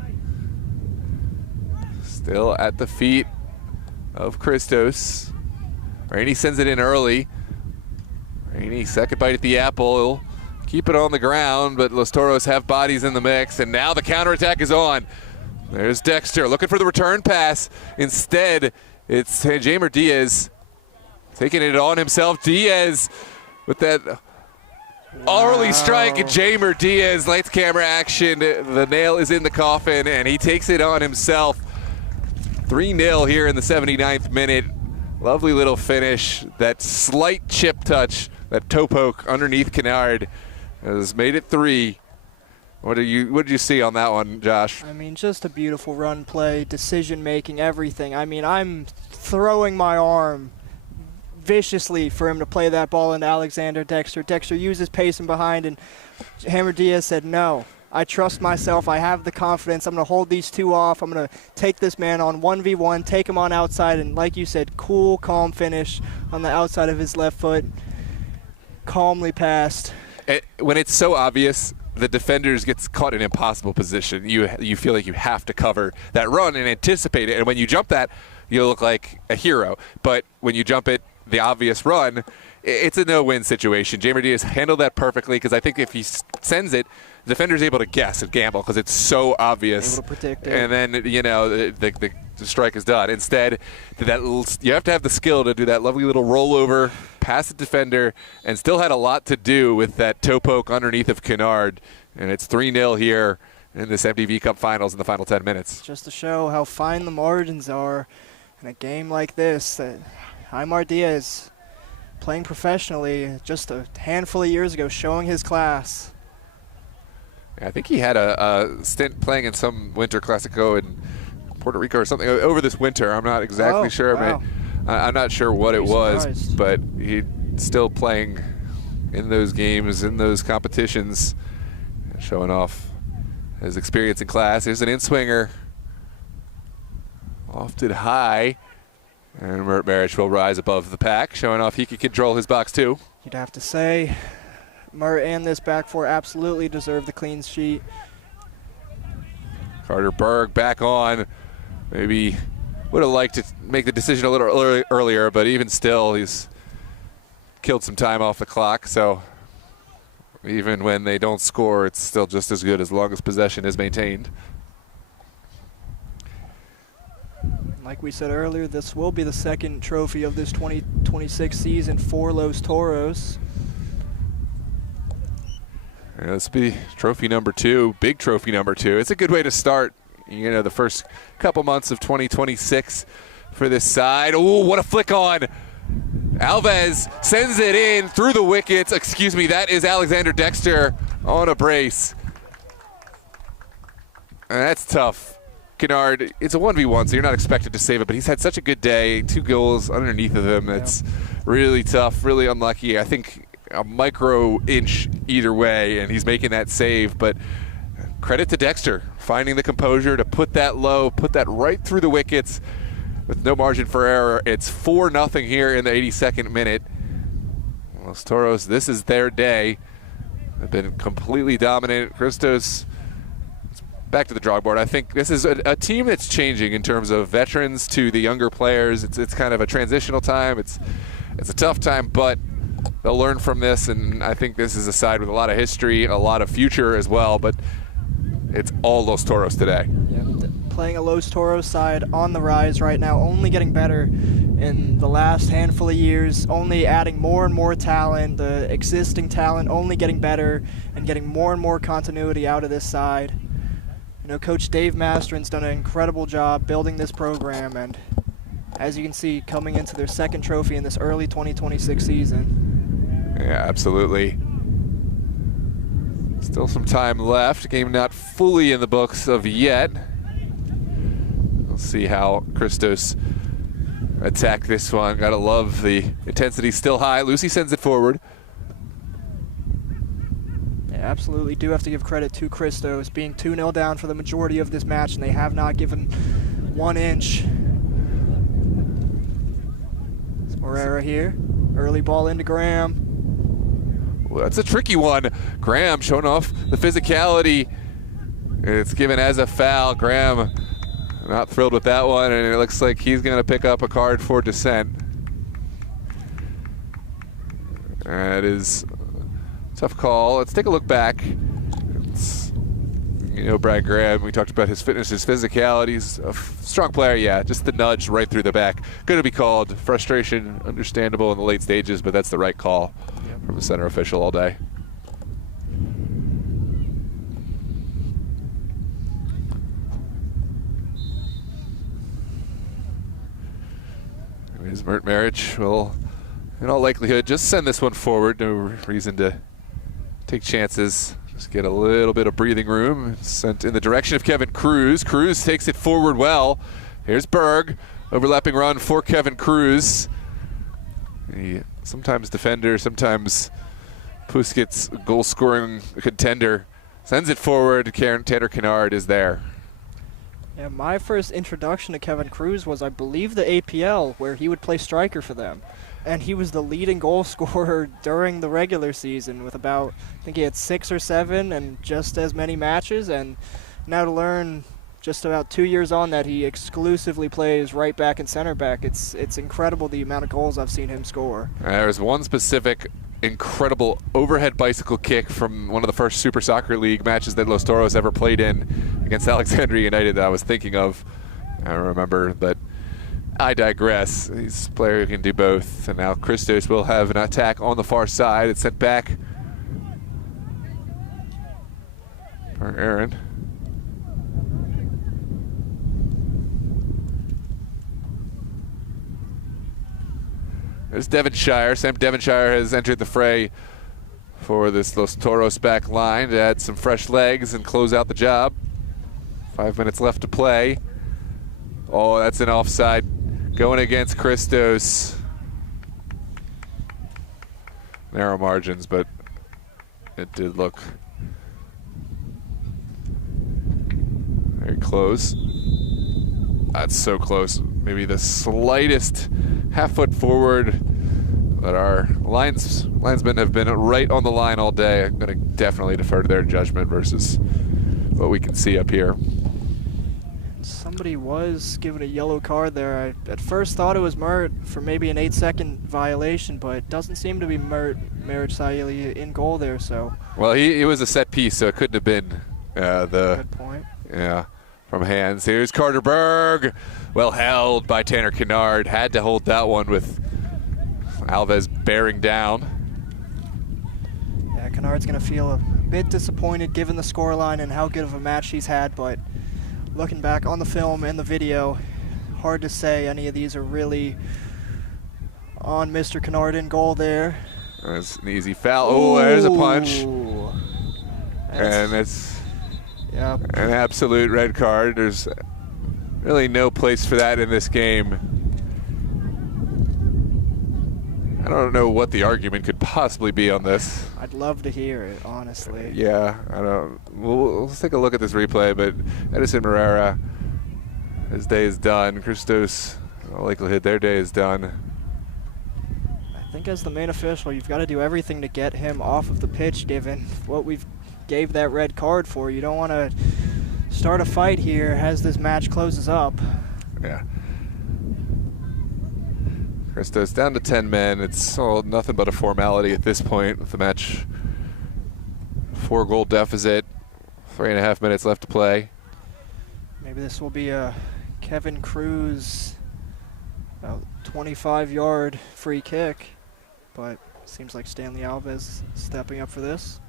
Still at the feet of Christos. Rainey sends it in early. Rainey, second bite at the apple. He'll keep it on the ground, but Los Toros have bodies in the mix, and now the counterattack is on. There's Dexter looking for the return pass. Instead, it's Jamer Diaz taking it on himself. Diaz with that early strike, and Jamer Diaz, lights, camera, action. The nail is in the coffin, and he takes it on himself. 3-0 here in the 79th minute. Lovely little finish. That slight chip touch, that toe poke underneath Kennard has made it 3. What did you see on that one, Josh? I mean, just a beautiful run play, decision making, everything. I mean, I'm throwing my arm viciously for him to play that ball into Alexander Dexter. Dexter uses pace in behind, and Jamer Diaz said, no, I trust myself. I have the confidence. I'm going to hold these two off. I'm going to take this man on 1v1, take him on outside, and like you said, cool, calm finish on the outside of his left foot. Calmly passed. When it's so obvious, the defenders gets caught in an impossible position. You feel like you have to cover that run and anticipate it. And when you jump that, you look like a hero. But when you jump it, the obvious run, it's a no-win situation. Jamer Diaz handled that perfectly because I think if he sends it, the defender's able to guess and gamble because it's so obvious. Able to predict it. And then, you know, the strike is done. Instead, you have to have the skill to do that lovely little rollover, pass the defender, and still had a lot to do with that toe poke underneath of Kennard. And it's 3-0 here in this MDV Cup Finals in the final 10 minutes. Just to show how fine the margins are in a game like this. Jaimar Diaz, playing professionally just a handful of years ago, showing his class. I think he had a stint playing in some Winter Classico in Puerto Rico or something over this winter. I'm not exactly sure. Wow. I'm not sure what it was, Surprised. but he's still playing in those games, in those competitions, showing off his experience in class. Here's an in-swinger, lofted high, and Mert Maric will rise above the pack, showing off he can control his box too. You'd have to say Mert and this back four absolutely deserve the clean sheet. Carter Berg back on. Maybe would have liked to make the decision a little earlier, but even still, he's killed some time off the clock. So even when they don't score, it's still just as good as long as possession is maintained. Like we said earlier, this will be the second trophy of this 2026 season for Los Toros. Yeah, this will be trophy number 2, big trophy number 2. It's a good way to start, you know, the first couple months of 2026 for this side. Oh, what a flick on. Alves sends it in through the wickets. Excuse me, that is Alexander Dexter on a brace. And that's tough. Kennard, it's a 1v1, so you're not expected to save it, but he's had such a good day. 2 goals underneath of him. It's really tough, really unlucky. I think a micro inch either way, and he's making that save. But credit to Dexter, finding the composure to put that low, put that right through the wickets with no margin for error. It's 4-0 here in the 82nd minute. Los Toros, this is their day. They've been completely dominant. Christos, back to the drawing board. I think this is a team that's changing in terms of veterans to the younger players. It's kind of a transitional time. It's a tough time, but they'll learn from this, and I think this is a side with a lot of history, a lot of future as well, but it's all Los Toros today. Yeah, playing a Los Toros side on the rise right now, only getting better in the last handful of years, only adding more and more talent, the existing talent only getting better and getting more and more continuity out of this side. You know, Coach Dave Masterin's done an incredible job building this program, and as you can see, coming into their second trophy in this early 2026 season. Yeah, absolutely. Still some time left. Game not fully in the books of yet. We'll see how Christos attack this one. Gotta love the intensity still high. Lucy sends it forward. Absolutely do have to give credit to Christos, being 2-0 down for the majority of this match, and they have not given 1 inch. It's Morera here. Early ball into Graham. Well, that's a tricky one. Graham showing off the physicality. It's given as a foul. Graham not thrilled with that one, and it looks like he's going to pick up a card for dissent. That is tough call. Let's take a look back. You know, Brad Graham, we talked about his fitness, his physicality. He's a strong player, yeah. Just the nudge right through the back. Going to be called. Frustration, understandable in the late stages, but that's the right call from the center official all day. Anyways, Mert Maric will, in all likelihood, just send this one forward. No reason to take chances. Just get a little bit of breathing room. Sent in the direction of Kevin Cruz. Cruz takes it forward well. Here's Berg. Overlapping run for Kevin Cruz. Sometimes defender, sometimes Puskas goal-scoring contender. Sends it forward. Tanner Kennard is there. Yeah, my first introduction to Kevin Cruz was, I believe, the APL, where he would play striker for them. And he was the leading goal scorer during the regular season with about, I think he had 6 or 7 and just as many matches. And now to learn just about 2 years on that he exclusively plays right back and center back, it's incredible the amount of goals I've seen him score. There was one specific incredible overhead bicycle kick from one of the first Super Soccer League matches that Los Toros ever played in against Alexandria United that I was thinking of. I remember, but I digress. He's a player who can do both. And now Christos will have an attack on the far side. It's sent back for Aaron. There's Devonshire. Sam Devonshire has entered the fray for this Los Toros back line to add some fresh legs and close out the job. 5 minutes left to play. Oh, that's an offside going against Christos. Narrow margins, but it did look very close. That's so close. Maybe the slightest half-foot forward, but our linesmen have been right on the line all day. I'm going to definitely defer to their judgment versus what we can see up here. Somebody was given a yellow card there. I at first thought it was Mert for maybe an 8-second violation, but it doesn't seem to be Mert Saili in goal there. So. Well, he was a set piece, so it couldn't have been the. Good point. Yeah, from hands. Here's Carter Berg, well held by Tanner Kennard. Had to hold that one with Alves bearing down. Yeah, Kennard's going to feel a bit disappointed given the scoreline and how good of a match he's had, but looking back on the film and the video, hard to say any of these are really on Mr. Kennard in goal there. That's an easy foul. Oh, there's a punch. And it's an absolute red card. There's really no place for that in this game. I don't know what the argument could possibly be on this. I'd love to hear it, honestly. Yeah, I don't. We'll take a look at this replay, but Edison Moreira, his day is done. Christos, in all likelihood, their day is done. I think as the main official, you've got to do everything to get him off of the pitch, given what we've gave that red card for. You don't want to start a fight here as this match closes up. Yeah. Christos down to 10 men. It's all nothing but a formality at this point with the match. 4-goal deficit, 3.5 minutes left to play. Maybe this will be a Kevin Cruz about 25-yard free kick, but seems like Stanley Alves stepping up for this.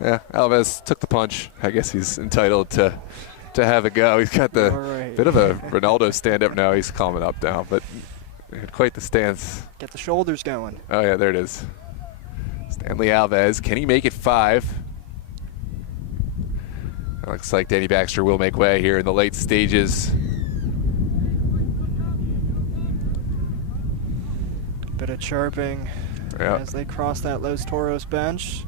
Yeah, Alves took the punch. I guess he's entitled to have a go. He's got the bit of a Ronaldo stand-up now. He's calming up now, but had quite the stance. Get the shoulders going. Oh yeah, there it is. Stanley Alves, can he make it 5? It looks like Danny Baxter will make way here in the late stages. Bit of chirping as they cross that Los Toros bench.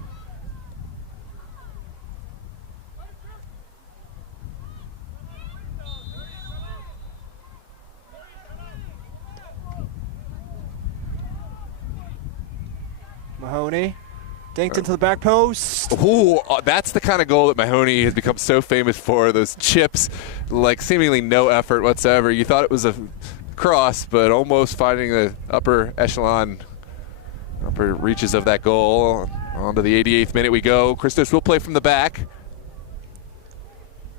Mahoney dinked into the back post. Ooh, that's the kind of goal that Mahoney has become so famous for. Those chips, like seemingly no effort whatsoever. You thought it was a cross, but almost finding the upper echelon, upper reaches of that goal. On to the 88th minute we go. Christos will play from the back.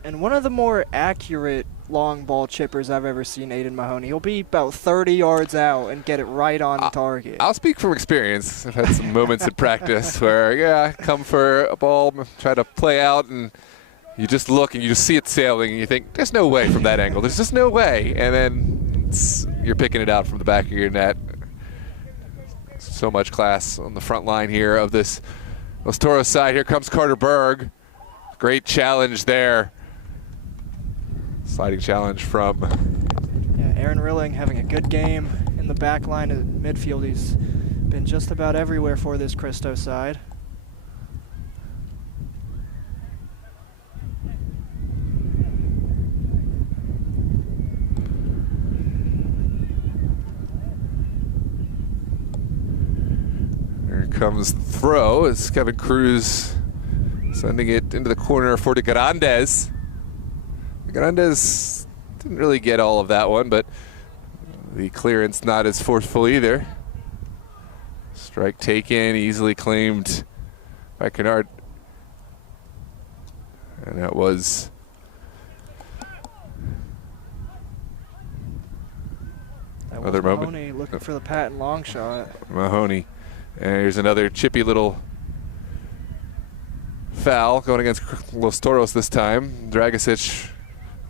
And one of the more accurate long ball chippers I've ever seen, Aiden Mahoney. He'll be about 30 yards out and get it right on target. I'll speak from experience. I've had some moments in practice where, I come for a ball, try to play out, and you just look and you just see it sailing, and you think, there's no way from that angle. There's just no way. And then you're picking it out from the back of your net. So much class on the front line here of this Los Toros side. Here comes Carter Berg. Great challenge there. Sliding challenge from. Yeah, Aaron Rilling having a good game in the back line of midfield. He's been just about everywhere for this Christos side. Here comes throw as Kevin Cruz sending it into the corner for De Grandes. De Grandes didn't really get all of that one, but the clearance not as forceful either. Strike taken, easily claimed by Kennard. And that was another Mahoney moment. Looking for the patent long shot. Mahoney. And here's another chippy little foul going against Los Toros this time. Dragicic,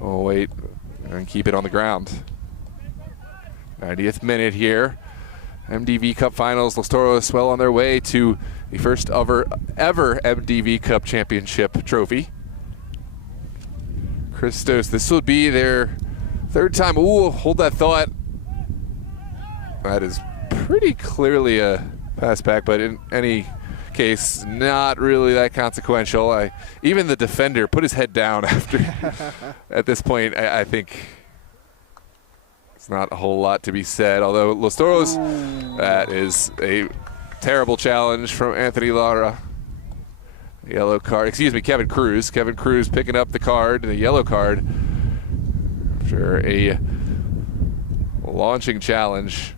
oh wait, and keep it on the ground. 90th minute here. MDV Cup Finals. Los Toros well on their way to the first ever MDV Cup Championship trophy. Christos, this will be their third time. Ooh, hold that thought. That is pretty clearly a pass back, but in any case, not really that consequential. Even the defender put his head down after. At this point, I think it's not a whole lot to be said. Although Los Toros, that is a terrible challenge from Anthony Lara. Yellow card, excuse me, Kevin Cruz. Kevin Cruz picking up the card, the yellow card, after a launching challenge.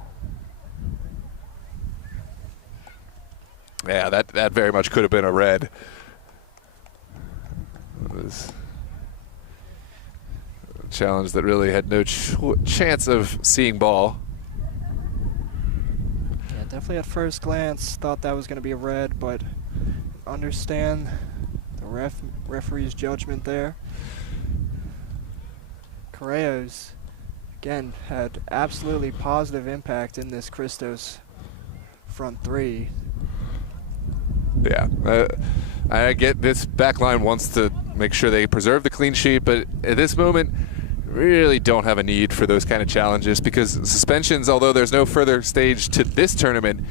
Yeah, that very much could have been a red. It was a challenge that really had no chance of seeing ball. Yeah, definitely at first glance thought that was going to be a red, but understand the referee's judgment there. Correa's, again, had absolutely positive impact in this Christos front three. Yeah, I get this back line wants to make sure they preserve the clean sheet, but at this moment, really don't have a need for those kind of challenges because suspensions, although there's no further stage to this tournament,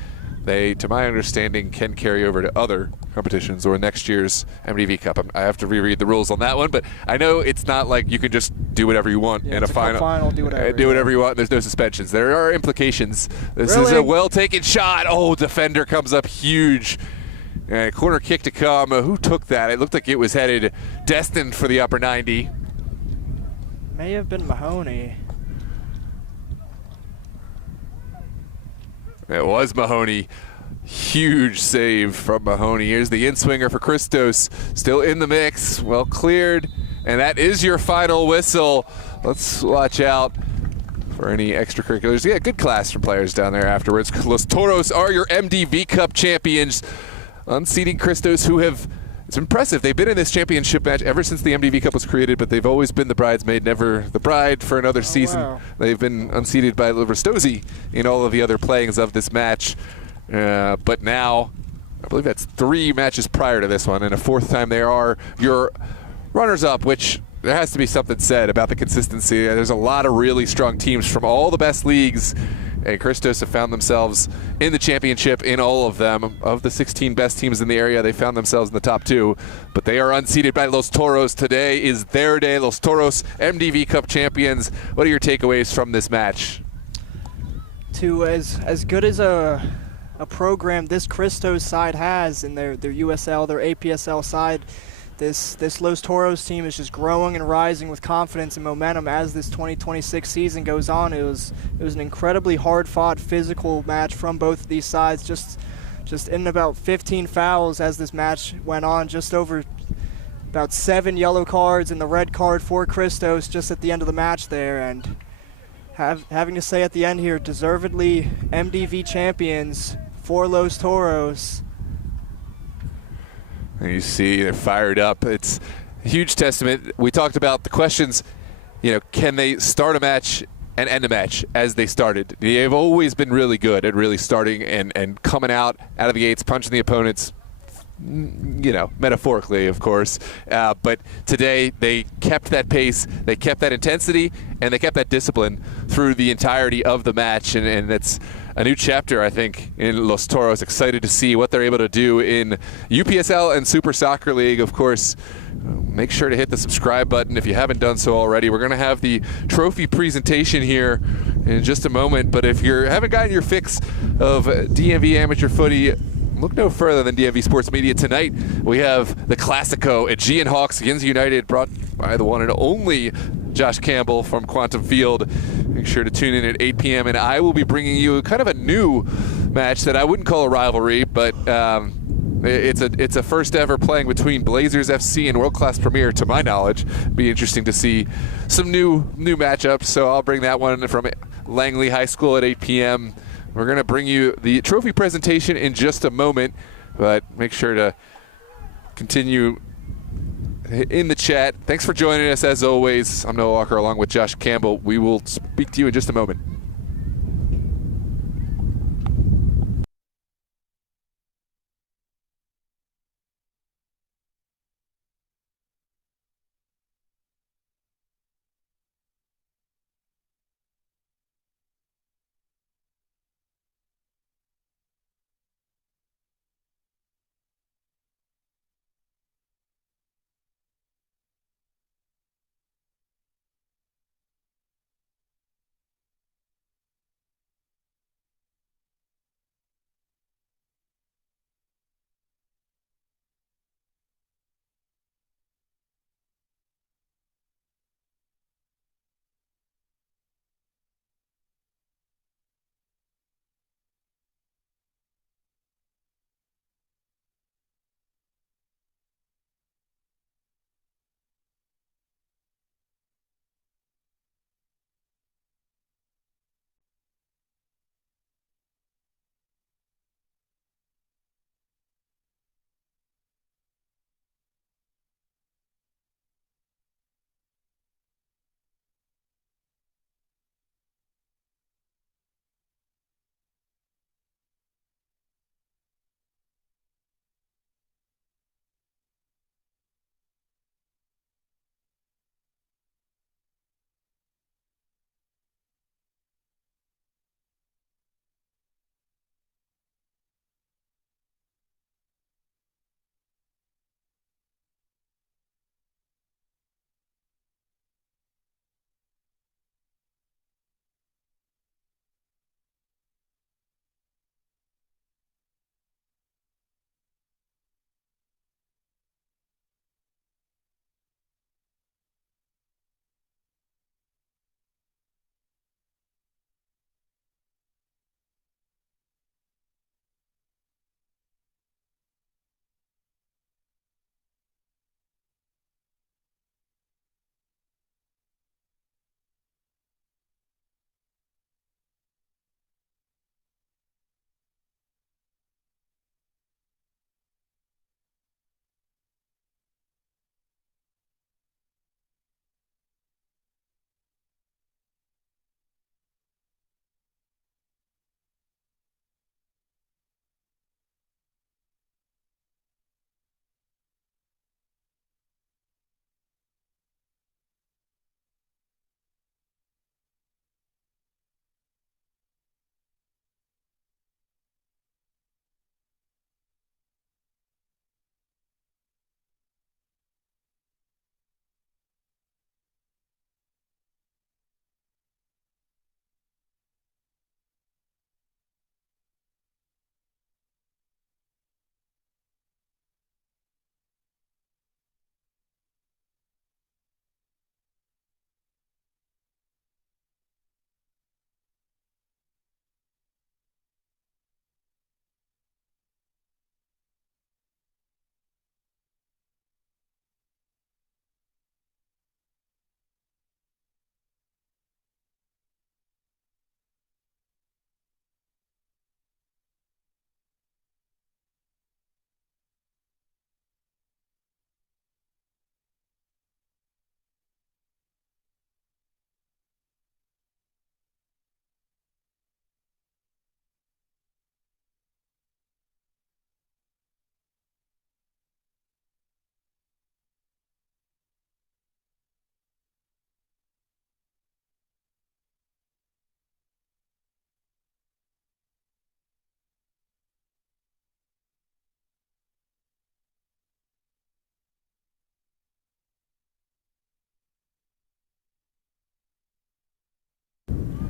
they, to my understanding, can carry over to other competitions or next year's MDV Cup. I have to reread the rules on that one, but I know it's not like you can just do whatever you want in a final. Do whatever you want. There's no suspensions. There are implications. This is a well-taken shot. Oh, defender comes up huge. Corner kick to come. Who took that? It looked like it was headed destined for the upper 90. May have been Mahoney. It was Mahoney. Huge save from Mahoney. Here's the in-swinger for Christos. Still in the mix. Well cleared. And that is your final whistle. Let's watch out for any extracurriculars. Yeah, good class from players down there afterwards. Los Toros are your MDV Cup champions. Unseating Christos, who have, it's impressive, they've been in this championship match ever since the MDV Cup was created, but they've always been the bridesmaid, never the bride for another season. Wow. They've been unseated by Ristosi in all of the other playings of this match. But now, I believe that's 3 matches prior to this one, and a 4th time they are your runners-up, which there has to be something said about the consistency. There's a lot of really strong teams from all the best leagues, and Christos have found themselves in the championship in all of them. Of the 16 best teams in the area, they found themselves in the top 2, but they are unseated by Los Toros. Today is their day. Los Toros, MDV Cup champions. What are your takeaways from this match? To as good as a program this Christos side has in their USL, their APSL side, this Los Toros team is just growing and rising with confidence and momentum as this 2026 season goes on. It was an incredibly hard-fought, physical match from both of these sides. Just in about 15 fouls as this match went on, just over about 7 yellow cards and the red card for Christos just at the end of the match there. And having to say at the end here, deservedly MDV champions for Los Toros. And you see they're fired up. It's a huge testament. We talked about the questions, can they start a match and end a match as they started? They've always been really good at really starting and coming out of the gates, punching the opponents, metaphorically, of course. But today they kept that pace, they kept that intensity, and they kept that discipline through the entirety of the match. And it's a new chapter, I think, in Los Toros. Excited to see what they're able to do in UPSL and Super Soccer League. Of course, make sure to hit the subscribe button if you haven't done so already. We're going to have the trophy presentation here in just a moment. But if you haven't gotten your fix of DMV amateur footy look no further than DMV Sports Media. Tonight, we have the Classico at G and Hawks against United, brought by the one and only Josh Campbell from Quantum Field. Make sure to tune in at 8 p.m. and I will be bringing you kind of a new match that I wouldn't call a rivalry, but it's a first ever playing between Blazers FC and World Class Premier, to my knowledge. Be interesting to see some new matchups, so I'll bring that one from Langley High School at 8 p.m. We're going to bring you the trophy presentation in just a moment, but make sure to continue in the chat. Thanks for joining us as always. I'm Noah Walker along with Josh Campbell. We will speak to you in just a moment.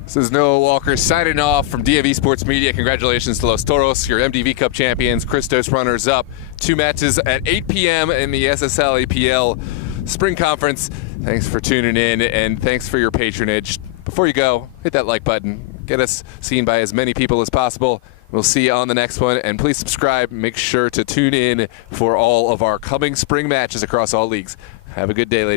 This is Noah Walker signing off from DMV Sports Media. Congratulations to Los Toros, your MDV Cup champions, Christos runners-up. 2 matches at 8 p.m. in the SSL APL Spring Conference. Thanks for tuning in, and thanks for your patronage. Before you go, hit that like button. Get us seen by as many people as possible. We'll see you on the next one, and please subscribe. Make sure to tune in for all of our coming spring matches across all leagues. Have a good day, ladies.